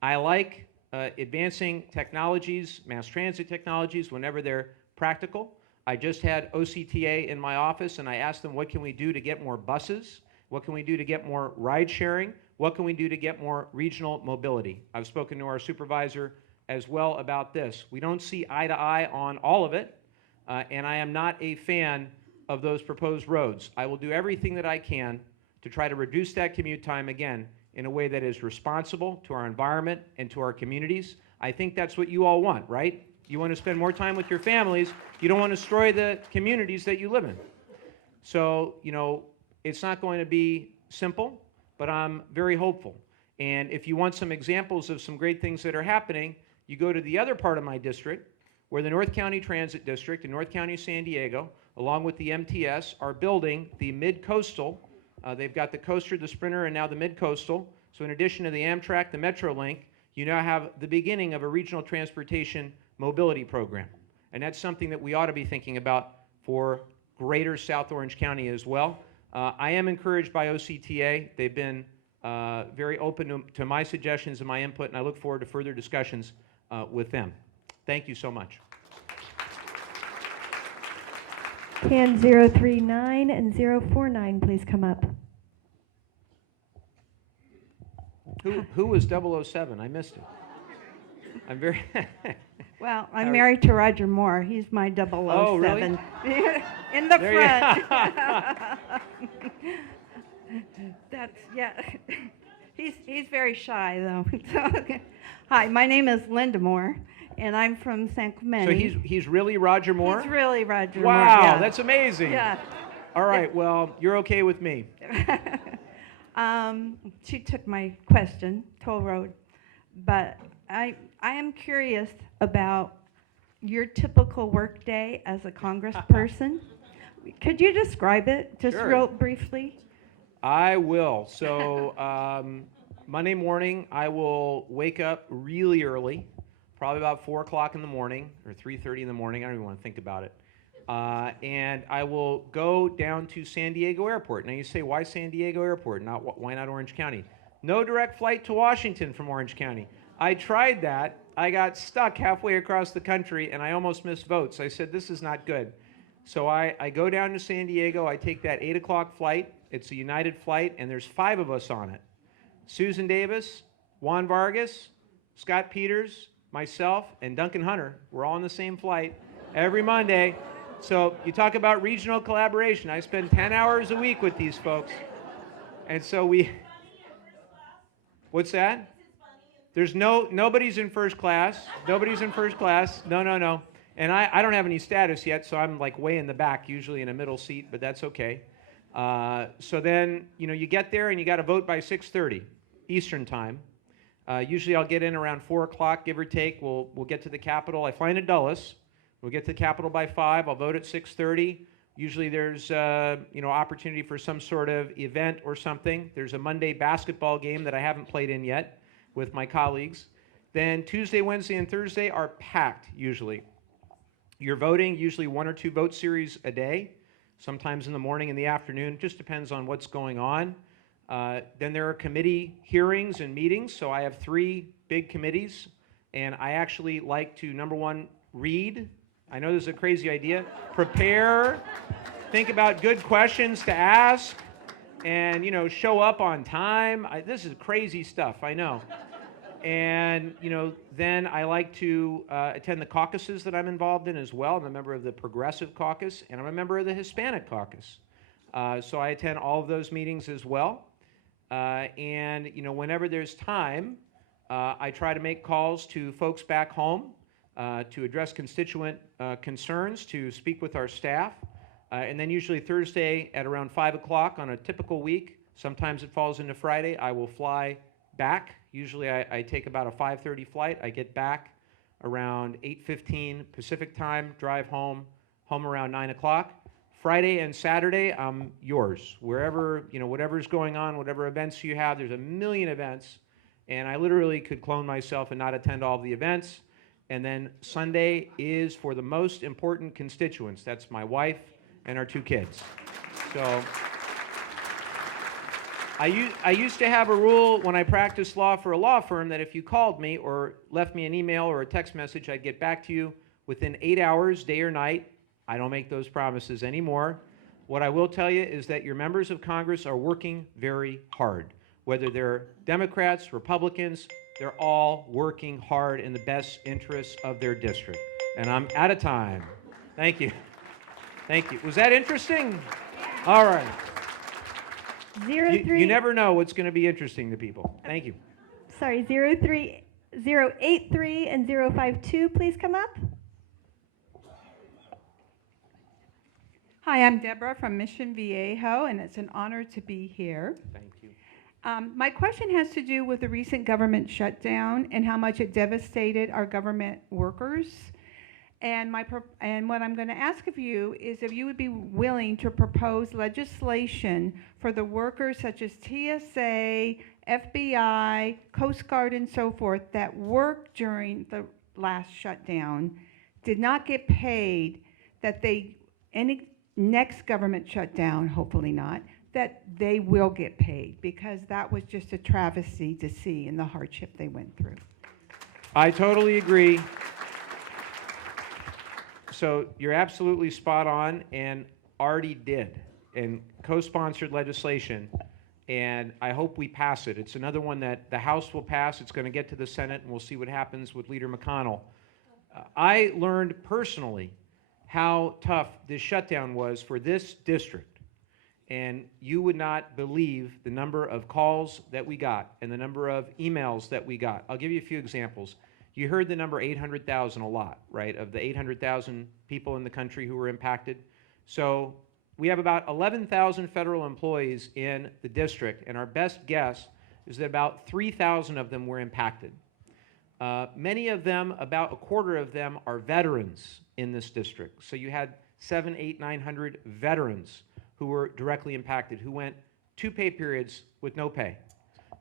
I like advancing technologies, mass transit technologies, whenever they're practical. I just had OCTA in my office, and I asked them, what can we do to get more buses? What can we do to get more ride sharing? What can we do to get more regional mobility? I've spoken to our supervisor as well about this. We don't see eye to eye on all of it, and I am not a fan of those proposed roads. I will do everything that I can to try to reduce that commute time, again, in a way that is responsible to our environment and to our communities. I think that's what you all want, right? You want to spend more time with your families. You don't want to destroy the communities that you live in. So, you know, it's not going to be simple, but I'm very hopeful. And if you want some examples of some great things that are happening, you go to the other part of my district, where the North County Transit District in North County, San Diego, along with the MTS, are building the mid-coastal. They've got the coaster, the sprinter, and now the mid-coastal. So in addition to the Amtrak, the Metrolink, you now have the beginning of a regional transportation mobility program. And that's something that we ought to be thinking about for greater South Orange County as well. I am encouraged by OCTA. They've been very open to my suggestions and my input, and I look forward to further discussions with them. Thank you so much. Can 039 and 049 please come up? Who was 007? I missed it. I'm very... Well, I'm married to Roger Moore. He's my 007. Oh, really? In the There front. That's, yeah. He's very shy, though. Hi, my name is Linda Moore, and I'm from San Clemente. So he's really Roger Moore? He's really Roger Moore. Wow, Yeah. that's amazing. Yeah. All right, well, you're okay with me. She took my question, toll road, but I am curious about your typical workday as a congressperson. Could you describe it just Sure. real briefly? I will. So Monday morning, I will wake up really early, probably about 4 o'clock in the morning or 3:30 in the morning. I don't even want to think about it. And I will go down to San Diego Airport. Now you say, why San Diego Airport? Why not Orange County? No direct flight to Washington from Orange County. I tried that. I got stuck halfway across the country, and I almost missed votes. I said, this is not good. So I go down to San Diego. I take that 8 o'clock flight. It's a United flight, and there's 5 of us on it. Susan Davis, Juan Vargas, Scott Peters, myself, and Duncan Hunter. We're all on the same flight every Monday. So you talk about regional collaboration. I spend 10 hours a week with these folks. And so what's that? There's nobody's in first class. Nobody's in first class. No. And I don't have any status yet, so I'm like way in the back, usually in a middle seat, but that's okay. So then, you get there and you got to vote by 6:30 Eastern time. Usually I'll get in around 4 o'clock, give or take. We'll get to the Capitol. I fly into Dulles. We'll get to the Capitol by 5. I'll vote at 6:30. Usually there's opportunity for some sort of event or something. There's a Monday basketball game that I haven't played in yet with my colleagues. Then Tuesday, Wednesday, and Thursday are packed usually. You're voting usually 1 or 2 vote series a day, sometimes in the morning and the afternoon. Just depends on what's going on. Then there are committee hearings and meetings. So I have 3 big committees, and I actually like to, number 1, read. I know this is a crazy idea. Prepare, think about good questions to ask, and show up on time. This is crazy stuff, I know. And then I like to attend the caucuses that I'm involved in as well. I'm a member of the Progressive Caucus, and I'm a member of the Hispanic Caucus. So I attend all of those meetings as well. And whenever there's time, I try to make calls to folks back home to address constituent concerns, to speak with our staff. And then usually Thursday at around 5 o'clock on a typical week, sometimes it falls into Friday, I will fly back. Usually I take about a 5:30 flight. I get back around 8:15 Pacific time, drive home around 9 o'clock. Friday and Saturday, I'm yours. Wherever, whatever's going on, whatever events you have, there's a million events, and I literally could clone myself and not attend all of the events. And then Sunday is for the most important constituents. That's my wife and our 2 kids. So I used to have a rule when I practiced law for a law firm that if you called me or left me an email or a text message, I'd get back to you within 8 hours, day or night. I don't make those promises anymore. What I will tell you is that your members of Congress are working very hard. Whether they're Democrats, Republicans, they're all working hard in the best interests of their district. And I'm out of time. Thank you. Thank you. Was that interesting? All right. You never know what's going to be interesting to people. Thank you. Sorry, 083 and 052, please come up. Hi, I'm Deborah from Mission Viejo, and it's an honor to be here. Thank you. My question has to do with the recent government shutdown and how much it devastated our government workers. And what I'm going to ask of you is if you would be willing to propose legislation for the workers such as TSA, FBI, Coast Guard, and so forth that worked during the last shutdown, did not get paid, that any next government shutdown, hopefully not, that they will get paid, because that was just a travesty to see in the hardship they went through. I totally agree. So you're absolutely spot on, and already did, and co-sponsored legislation, and I hope we pass it. It's another one that the House will pass. It's going to get to the Senate, and we'll see what happens with Leader McConnell. I learned personally how tough this shutdown was for this district. And you would not believe the number of calls that we got and the number of emails that we got. I'll give you a few examples. You heard the number 800,000 a lot, right, of the 800,000 people in the country who were impacted. So we have about 11,000 federal employees in the district, and our best guess is that about 3,000 of them were impacted. Many of them, about a quarter of them, are veterans in this district. So you had 700, 800, 900 veterans who were directly impacted, who went 2 pay periods with no pay.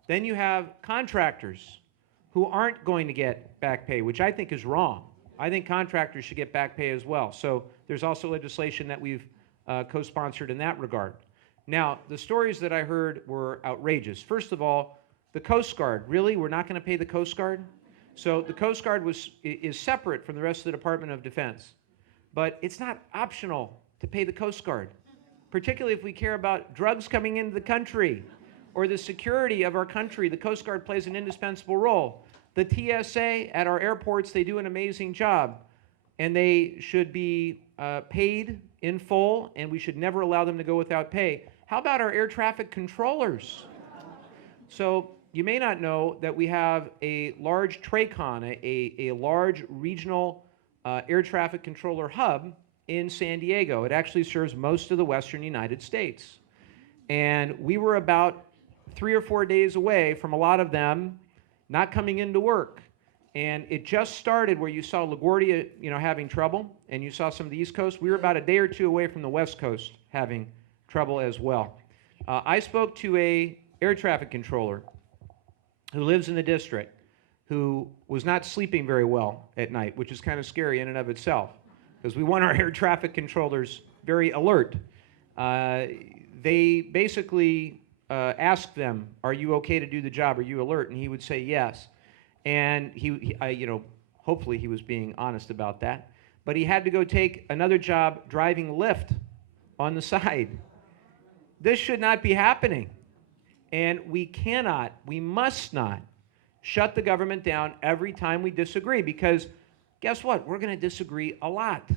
Then you have contractors who aren't going to get back pay, which I think is wrong. I think contractors should get back pay as well. So there's also legislation that we've co-sponsored in that regard. Now, the stories that I heard were outrageous. First of all, the Coast Guard. Really? We're not going to pay the Coast Guard? So the Coast Guard is separate from the rest of the Department of Defense. But it's not optional to pay the Coast Guard, particularly if we care about drugs coming into the country or the security of our country. The Coast Guard plays an indispensable role. The TSA at our airports, they do an amazing job, and they should be paid in full, and we should never allow them to go without pay. How about our air traffic controllers? So you may not know that we have a large TRACON, a large regional air traffic controller hub in San Diego. It actually serves most of the western United States. And we were about 3 or 4 days away from a lot of them not coming into work. And it just started where you saw LaGuardia, having trouble, and you saw some of the East Coast. We were about a day or 2 away from the West Coast having trouble as well. I spoke to a air traffic controller who lives in the district, who was not sleeping very well at night, which is kind of scary in and of itself, because we want our air traffic controllers very alert. They basically asked them, "Are you okay to do the job? Are you alert?" And he would say yes. And hopefully he was being honest about that. But he had to go take another job driving Lyft on the side. This should not be happening. And we must not shut the government down every time we disagree, because guess what? We're going to disagree a lot.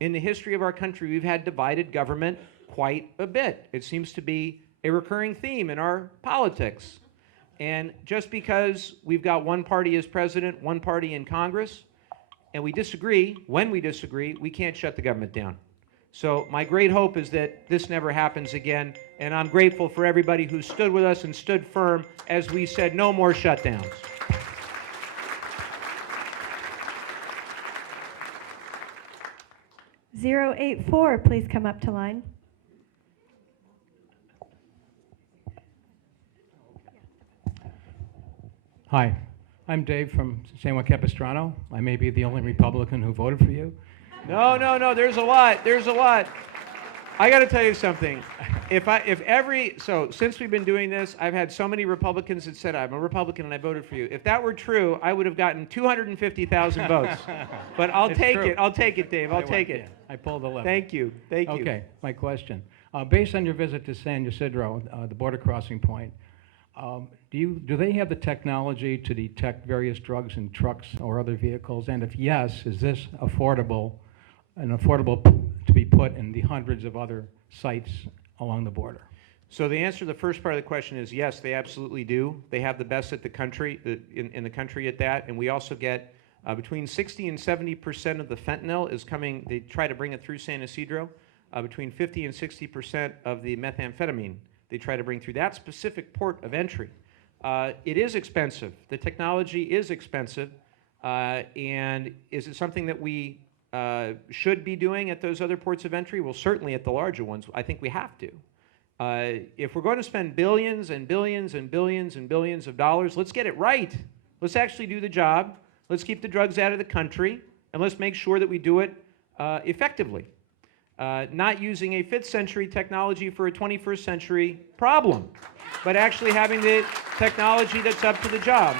In the history of our country, we've had divided government quite a bit. It seems to be a recurring theme in our politics. And just because we've got one party as president, one party in Congress, and we disagree, when we disagree, we can't shut the government down. So my great hope is that this never happens again, and I'm grateful for everybody who stood with us and stood firm as we said no more shutdowns. Zero 84, please come up to line. Hi, I'm Dave from San Juan Capistrano. I may be the only Republican who voted for you. No, there's a lot, I got to tell you something. Since we've been doing this, I've had so many Republicans that said, I'm a Republican and I voted for you. If that were true, I would have gotten 250,000 votes. But I'll take it, Dave, I'll take it. Yeah, I pulled the lever. Thank you. Okay, my question. Based on your visit to San Ysidro, the border crossing point, do they have the technology to detect various drugs in trucks or other vehicles? And if yes, is this affordable to be put in the hundreds of other sites along the border? So the answer to the first part of the question is yes, they absolutely do. They have the best at the country, in the country at that, and we also get between 60 and 70% of the fentanyl is coming, they try to bring it through San Ysidro. Between 50 and 60% of the methamphetamine they try to bring through that specific port of entry. It is expensive. The technology is expensive. And is it something that we should be doing at those other ports of entry? Well, certainly at the larger ones. I think we have to. If we're going to spend billions and billions and billions and billions of dollars, let's get it right. Let's actually do the job. Let's keep the drugs out of the country, and let's make sure that we do it effectively. Not using a 5th century technology for a 21st century problem, but actually having the technology that's up to the job.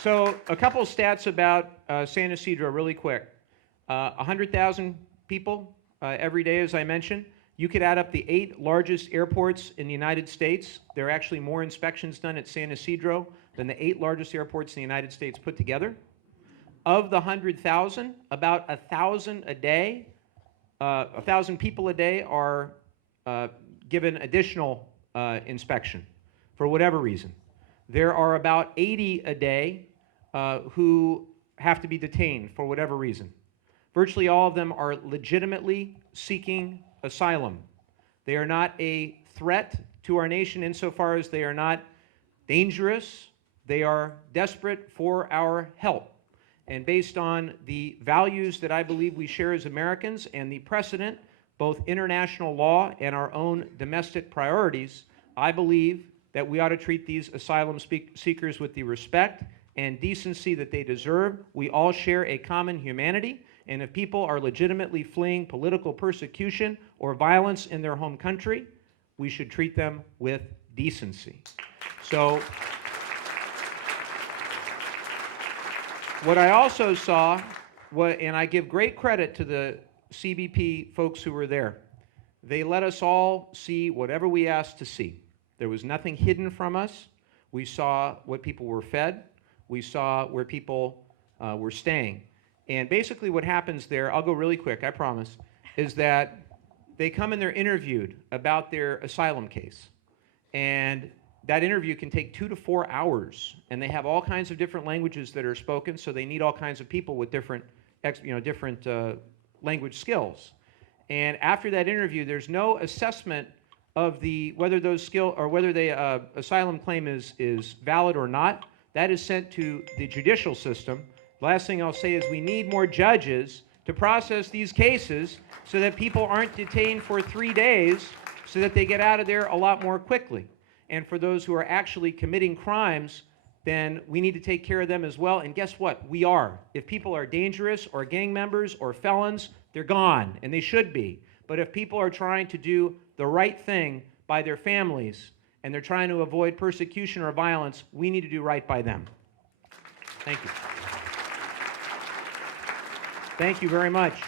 So a couple of stats about San Ysidro really quick. 100,000 people every day, as I mentioned. You could add up the 8 largest airports in the United States. There are actually more inspections done at San Ysidro than the 8 largest airports in the United States put together. Of the 100,000, about 1,000 a day, 1,000 people a day are given additional inspection for whatever reason. There are about 80 a day who have to be detained for whatever reason. Virtually all of them are legitimately seeking asylum. They are not a threat to our nation insofar as they are not dangerous. They are desperate for our help. And based on the values that I believe we share as Americans and the precedent, both international law and our own domestic priorities, I believe that we ought to treat these asylum seekers with the respect and decency that they deserve. We all share a common humanity, and if people are legitimately fleeing political persecution or violence in their home country, we should treat them with decency. So, what I also saw, and I give great credit to the CBP folks who were there, they let us all see whatever we asked to see. There was nothing hidden from us. We saw what people were fed. We saw where people were staying. And basically what happens there, I'll go really quick, I promise, is that they come and they're interviewed about their asylum case. And that interview can take 2 to 4 hours, and they have all kinds of different languages that are spoken, so they need all kinds of people with different language skills. And after that interview, there's no assessment of whether the asylum claim is valid or not. That is sent to the judicial system. Last thing I'll say is we need more judges to process these cases so that people aren't detained for 3 days, so that they get out of there a lot more quickly. And for those who are actually committing crimes, then we need to take care of them as well. And guess what? We are. If people are dangerous or gang members or felons, they're gone, and they should be. But if people are trying to do the right thing by their families and they're trying to avoid persecution or violence, we need to do right by them. Thank you. Thank you very much.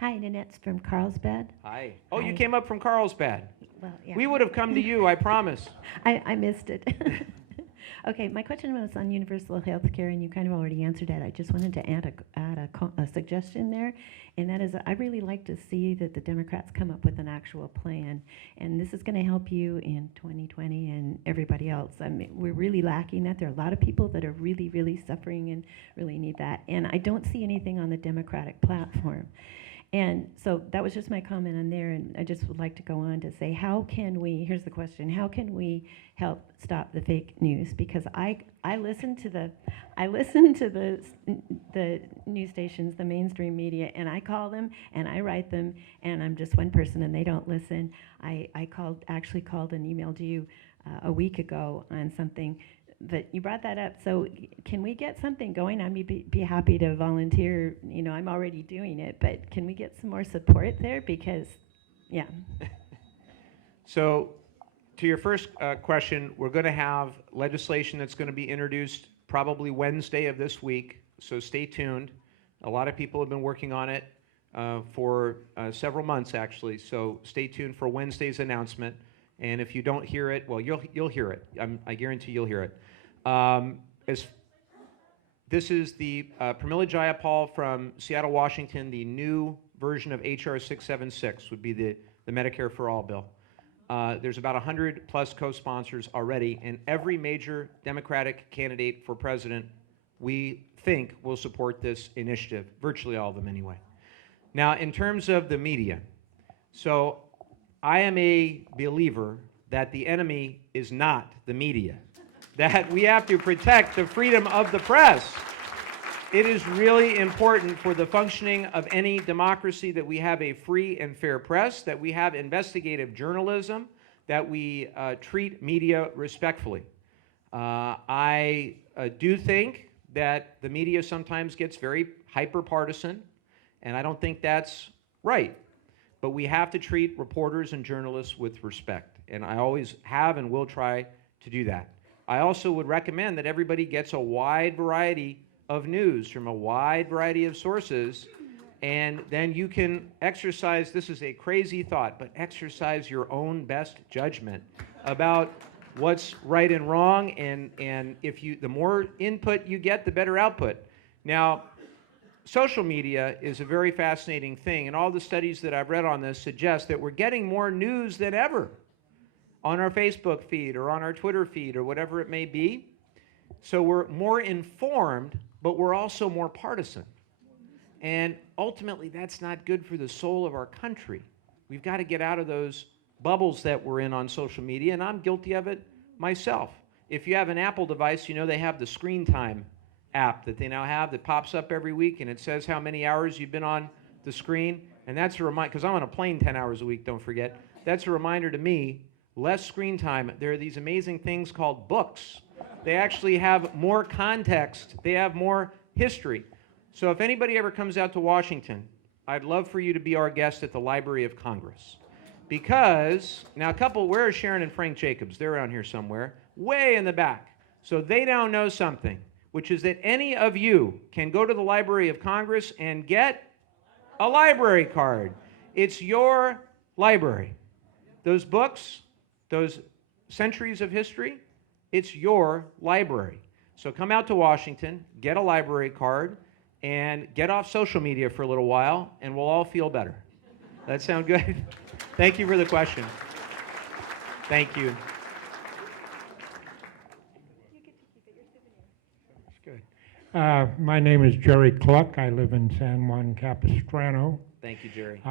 Hi, Nanette's from Carlsbad. Hi. Oh, Hi. you came up from Carlsbad. Well, yeah. We would have come to you, I promise. I missed it. Okay, my question was on universal health care, and you kind of already answered that. I just wanted to add a suggestion there, and that is I'd really like to see that the Democrats come up with an actual plan, and this is going to help you in 2020 and everybody else. I mean, we're really lacking that. There are a lot of people that are really, really suffering and really need that, and I don't see anything on the Democratic platform. And so that was just my comment on there, and I just would like to go on to say, how can we, here's the question, how can we help stop the fake news? Because I listen to the news stations, the mainstream media, and I call them and I write them, and I'm just one person and they don't listen. I actually called and emailed you a week ago on something, but you brought that up. So can we get something going? I'd be happy to volunteer. You know, I'm already doing it, but can we get some more support there? Because, yeah. So to your first question, we're going to have legislation that's going to be introduced probably Wednesday of this week, so stay tuned. A lot of people have been working on it for several months, actually, so stay tuned for Wednesday's announcement. And if you don't hear it, well, you'll hear it. I guarantee you'll hear it. This is the Pramila Jayapal from Seattle, Washington. The new version of HR 676 would be the Medicare for All bill. There's about 100 plus co-sponsors already, and every major Democratic candidate for president, we think, will support this initiative, virtually all of them anyway. Now, in terms of the media, so I am a believer that the enemy is not the media, that we have to protect the freedom of the press. It is really important for the functioning of any democracy that we have a free and fair press, that we have investigative journalism, that we treat media respectfully. I do think that the media sometimes gets very hyper-partisan, and I don't think that's right. But we have to treat reporters and journalists with respect, and I always have and will try to do that. I also would recommend that everybody gets a wide variety of news from a wide variety of sources, and then you can exercise, this is a crazy thought, but exercise your own best judgment about what's right and wrong, and if you, the more input you get, the better output. Now, social media is a very fascinating thing, and all the studies that I've read on this suggest that we're getting more news than ever on our Facebook feed or on our Twitter feed or whatever it may be. So we're more informed, but we're also more partisan. And ultimately, that's not good for the soul of our country. We've got to get out of those bubbles that we're in on social media, and I'm guilty of it myself. If you have an Apple device, you know they have the screen time app that they now have that pops up every week, and it says how many hours you've been on the screen. And that's a reminder, because I'm on a plane 10 hours a week, don't forget. That's a reminder to me, less screen time. There are these amazing things called books. They actually have more context. They have more history. So if anybody ever comes out to Washington, I'd love for you to be our guest at the Library of Congress. Because, now where are Sharon and Frank Jacobs? They're around here somewhere, way in the back. So they now know something, which is that any of you can go to the Library of Congress and get a library card. It's your library. Those books, those centuries of history, it's your library. So come out to Washington, get a library card, and get off social media for a little while, and we'll all feel better. That sound good? Thank you for the question. Thank you. My name is Jerry Cluck. I live in San Juan Capistrano. Thank you, Jerry.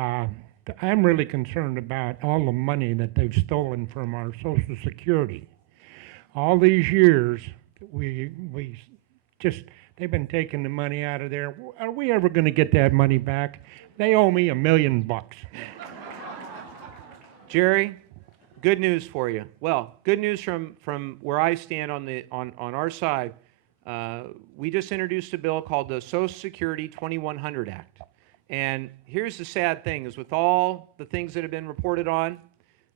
I'm really concerned about all the money that they've stolen from our Social Security. All these years, they've been taking the money out of there. Are we ever going to get that money back? They owe me $1 million. Jerry, good news for you. Well, good news from where I stand on our side. We just introduced a bill called the Social Security 2100 Act. And here's the sad thing, is with all the things that have been reported on,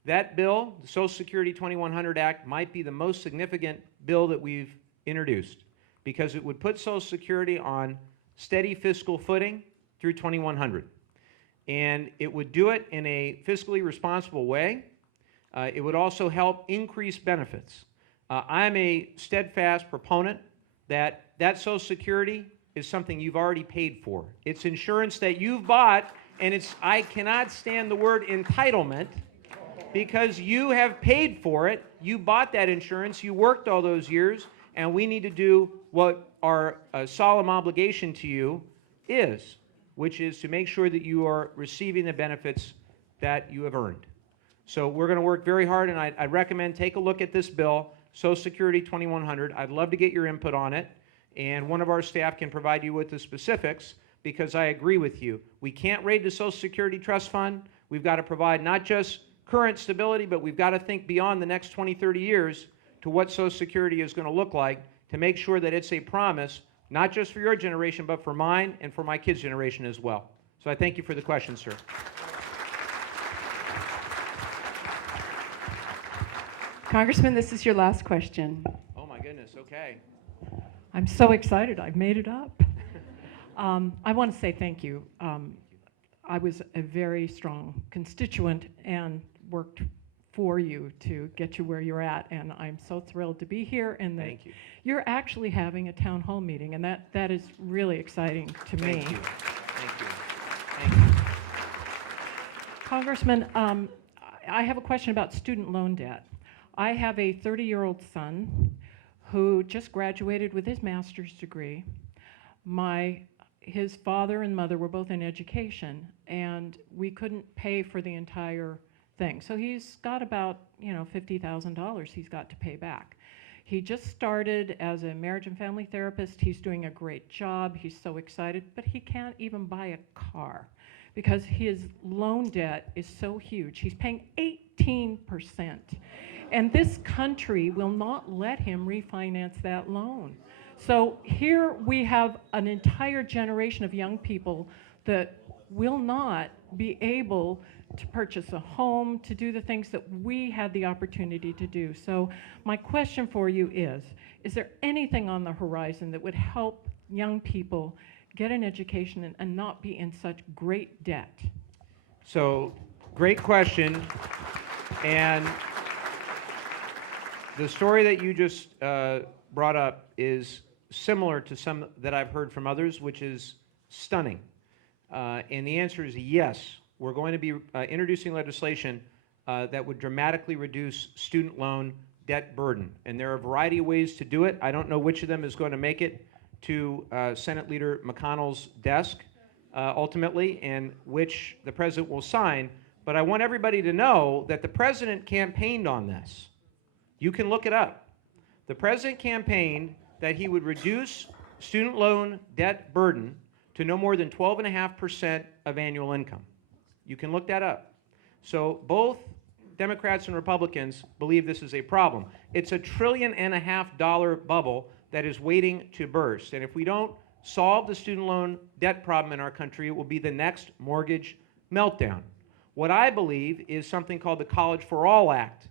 that bill, the Social Security 2100 Act, might be the most significant bill that we've introduced, because it would put Social Security on steady fiscal footing through 2100. And it would do it in a fiscally responsible way. It would also help increase benefits. I'm a steadfast proponent that Social Security is something you've already paid for. It's insurance that you've bought, and I cannot stand the word entitlement because you have paid for it. You bought that insurance, you worked all those years, and we need to do what our solemn obligation to you is, which is to make sure that you are receiving the benefits that you have earned. So we're going to work very hard, and I'd recommend take a look at this bill, Social Security 2100. I'd love to get your input on it, and one of our staff can provide you with the specifics, because I agree with you. We can't raid the Social Security Trust Fund. We've got to provide not just current stability, but we've got to think beyond the next 20, 30 years to what Social Security is going to look like to make sure that it's a promise, not just for your generation, but for mine and for my kids' generation as well. So I thank you for the question, sir. Congressman, this is your last question. Oh my goodness, okay. I'm so excited, I've made it up. I want to say thank you. I was a very strong constituent and worked for you to get you where you're at, and I'm so thrilled to be here and that Thank you. you're actually having a town hall meeting, and that is really exciting to me. Thank you. Thank you. Thank you. Congressman, I have a question about student loan debt. I have a 30-year-old son who just graduated with his master's degree. His father and mother were both in education, and we couldn't pay for the entire thing. So he's got about, $50,000 he's got to pay back. He just started as a marriage and family therapist. He's doing a great job. He's so excited, but he can't even buy a car because his loan debt is so huge. He's paying 18%. And this country will not let him refinance that loan. So here we have an entire generation of young people that will not be able to purchase a home, to do the things that we had the opportunity to do. So my question for you is there anything on the horizon that would help young people get an education and not be in such great debt? So, great question. And the story that you just brought up is similar to some that I've heard from others, which is stunning. And the answer is yes. We're going to be introducing legislation that would dramatically reduce student loan debt burden. And there are a variety of ways to do it. I don't know which of them is going to make it to Senate Leader McConnell's desk ultimately, and which the president will sign. But I want everybody to know that the president campaigned on this. You can look it up. The president campaigned that he would reduce student loan debt burden to no more than 12.5% of annual income. You can look that up. So both Democrats and Republicans believe this is a problem. It's $1.5 trillion bubble that is waiting to burst. And if we don't solve the student loan debt problem in our country, it will be the next mortgage meltdown. What I believe is something called the College for All Act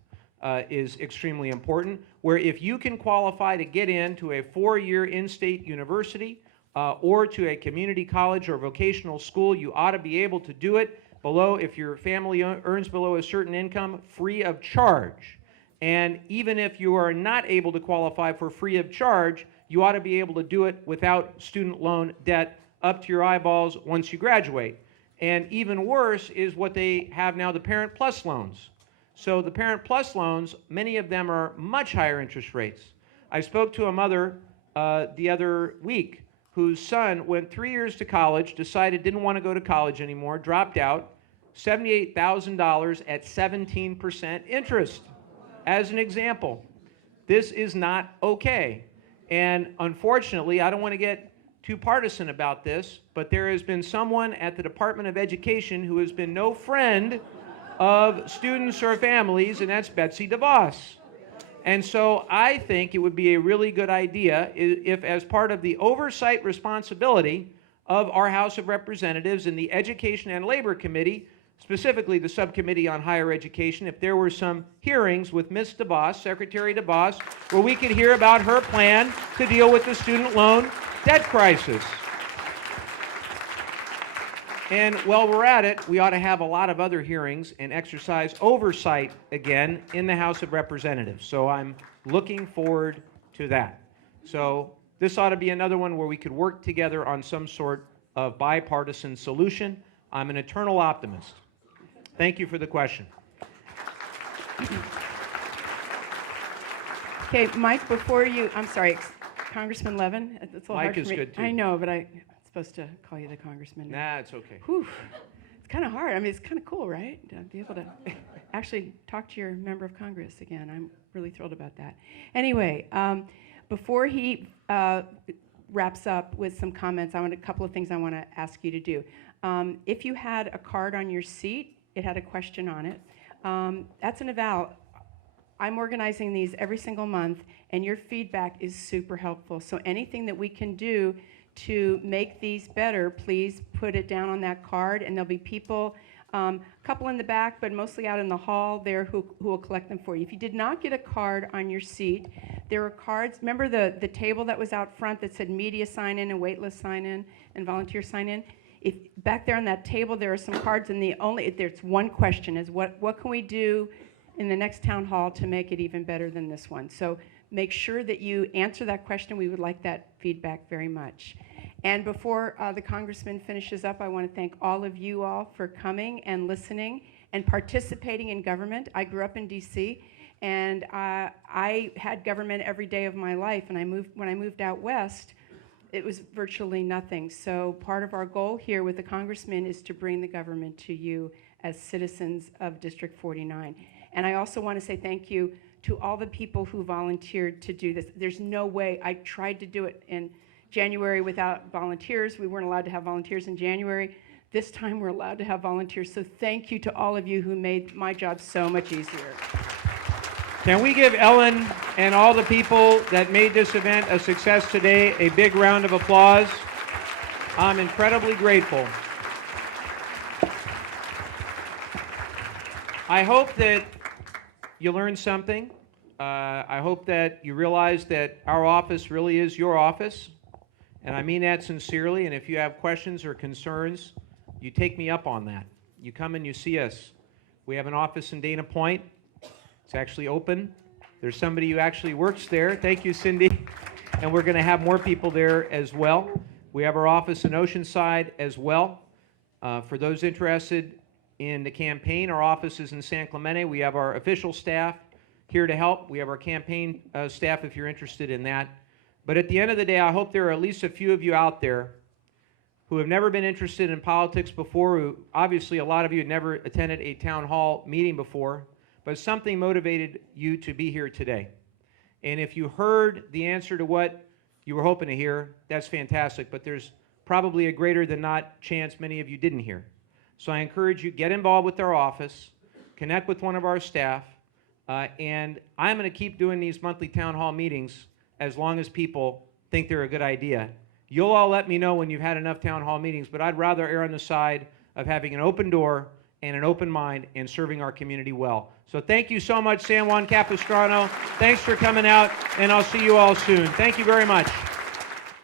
is extremely important, where if you can qualify to get into a 4-year in-state university or to a community college or vocational school, you ought to be able to do it below, if your family earns below a certain income, free of charge. And even if you are not able to qualify for free of charge, you ought to be able to do it without student loan debt up to your eyeballs once you graduate. And even worse is what they have now, the Parent Plus loans. So the Parent Plus loans, many of them are much higher interest rates. I spoke to a mother the other week whose son went 3 years to college, decided didn't want to go to college anymore, dropped out, $78,000 at 17% interest. As an example, this is not okay. And unfortunately, I don't want to get too partisan about this, but there has been someone at the Department of Education who has been no friend of students or families, and that's Betsy DeVos. And so I think it would be a really good idea if, as part of the oversight responsibility of our House of Representatives and the Education and Labor Committee, specifically the Subcommittee on Higher Education, if there were some hearings with Ms. DeVos, Secretary DeVos, where we could hear about her plan to deal with the student loan debt crisis. And while we're at it, we ought to have a lot of other hearings and exercise oversight again in the House of Representatives. So I'm Looking forward to that. So this ought to be another one where we could work together on some sort of bipartisan solution. I'm an eternal optimist. Thank you for the question. Okay, Mike, before you, I'm sorry, Congressman Levin, it's a little Mike hard for is me. good, too. I know, but I'm supposed to call you the congressman now. Nah, it's okay. Whew. It's kind of hard. I mean, it's kind of cool, right? To be able to actually talk to your member of Congress again. I'm really thrilled about that. Anyway, before he wraps up with some comments, a couple of things I want to ask you to do. If you had a card on your seat, it had a question on it. That's an eval. I'm organizing these every single month, and your feedback is super helpful. So anything that we can do to make these better, please put it down on that card, and there'll be people, a couple in the back, but mostly out in the hall there who will collect them for you. If you did not get a card on your seat, there are cards. Remember the table that was out front that said media sign in and waitlist sign in and volunteer sign in? If back there on that table there are some cards, and there's one question is what can we do in the next town hall to make it even better than this one? So make sure that you answer that question. We would like that feedback very much. And before the congressman finishes up, I want to thank all of you all for coming and listening and participating in government. I grew up in DC, and I had government every day of my life, and when I moved out west, it was virtually nothing. So part of our goal here with the congressman is to bring the government to you as citizens of District 49. And I also want to say thank you to all the people who volunteered to do this. There's no way. I tried to do it in January without volunteers. We weren't allowed to have volunteers in January. This time we're allowed to have volunteers. So thank you to all of you who made my job so much easier. Can we give Ellen and all the people that made this event a success today a big round of applause? I'm incredibly grateful. I hope that you learned something. I hope that you realize that our office really is your office, and I mean that sincerely. And if you have questions or concerns, you take me up on that. You come and you see us. We have an office in Dana Point. It's actually open. There's somebody who actually works there. Thank you, Cindy. And we're going to have more people there as well. We have our office in Oceanside as well. For those interested in the campaign, our office is in San Clemente. We have our official staff here to help. We have our campaign staff if you're interested in that. But at the end of the day, I hope there are at least a few of you out there who have never been interested in politics before, who obviously a lot of you had never attended a town hall meeting before, but something motivated you to be here today. And if you heard the answer to what you were hoping to hear, that's fantastic, but there's probably a greater than not chance many of you didn't hear. So I encourage you, get involved with our office, connect with one of our staff, and I'm going to keep doing these monthly town hall meetings as long as people think they're a good idea. You'll all let me know when you've had enough town hall meetings, but I'd rather err on the side of having an open door and an open mind and serving our community well. So thank you so much, San Juan Capistrano. Thanks for coming out, and I'll see you all soon. Thank you very much.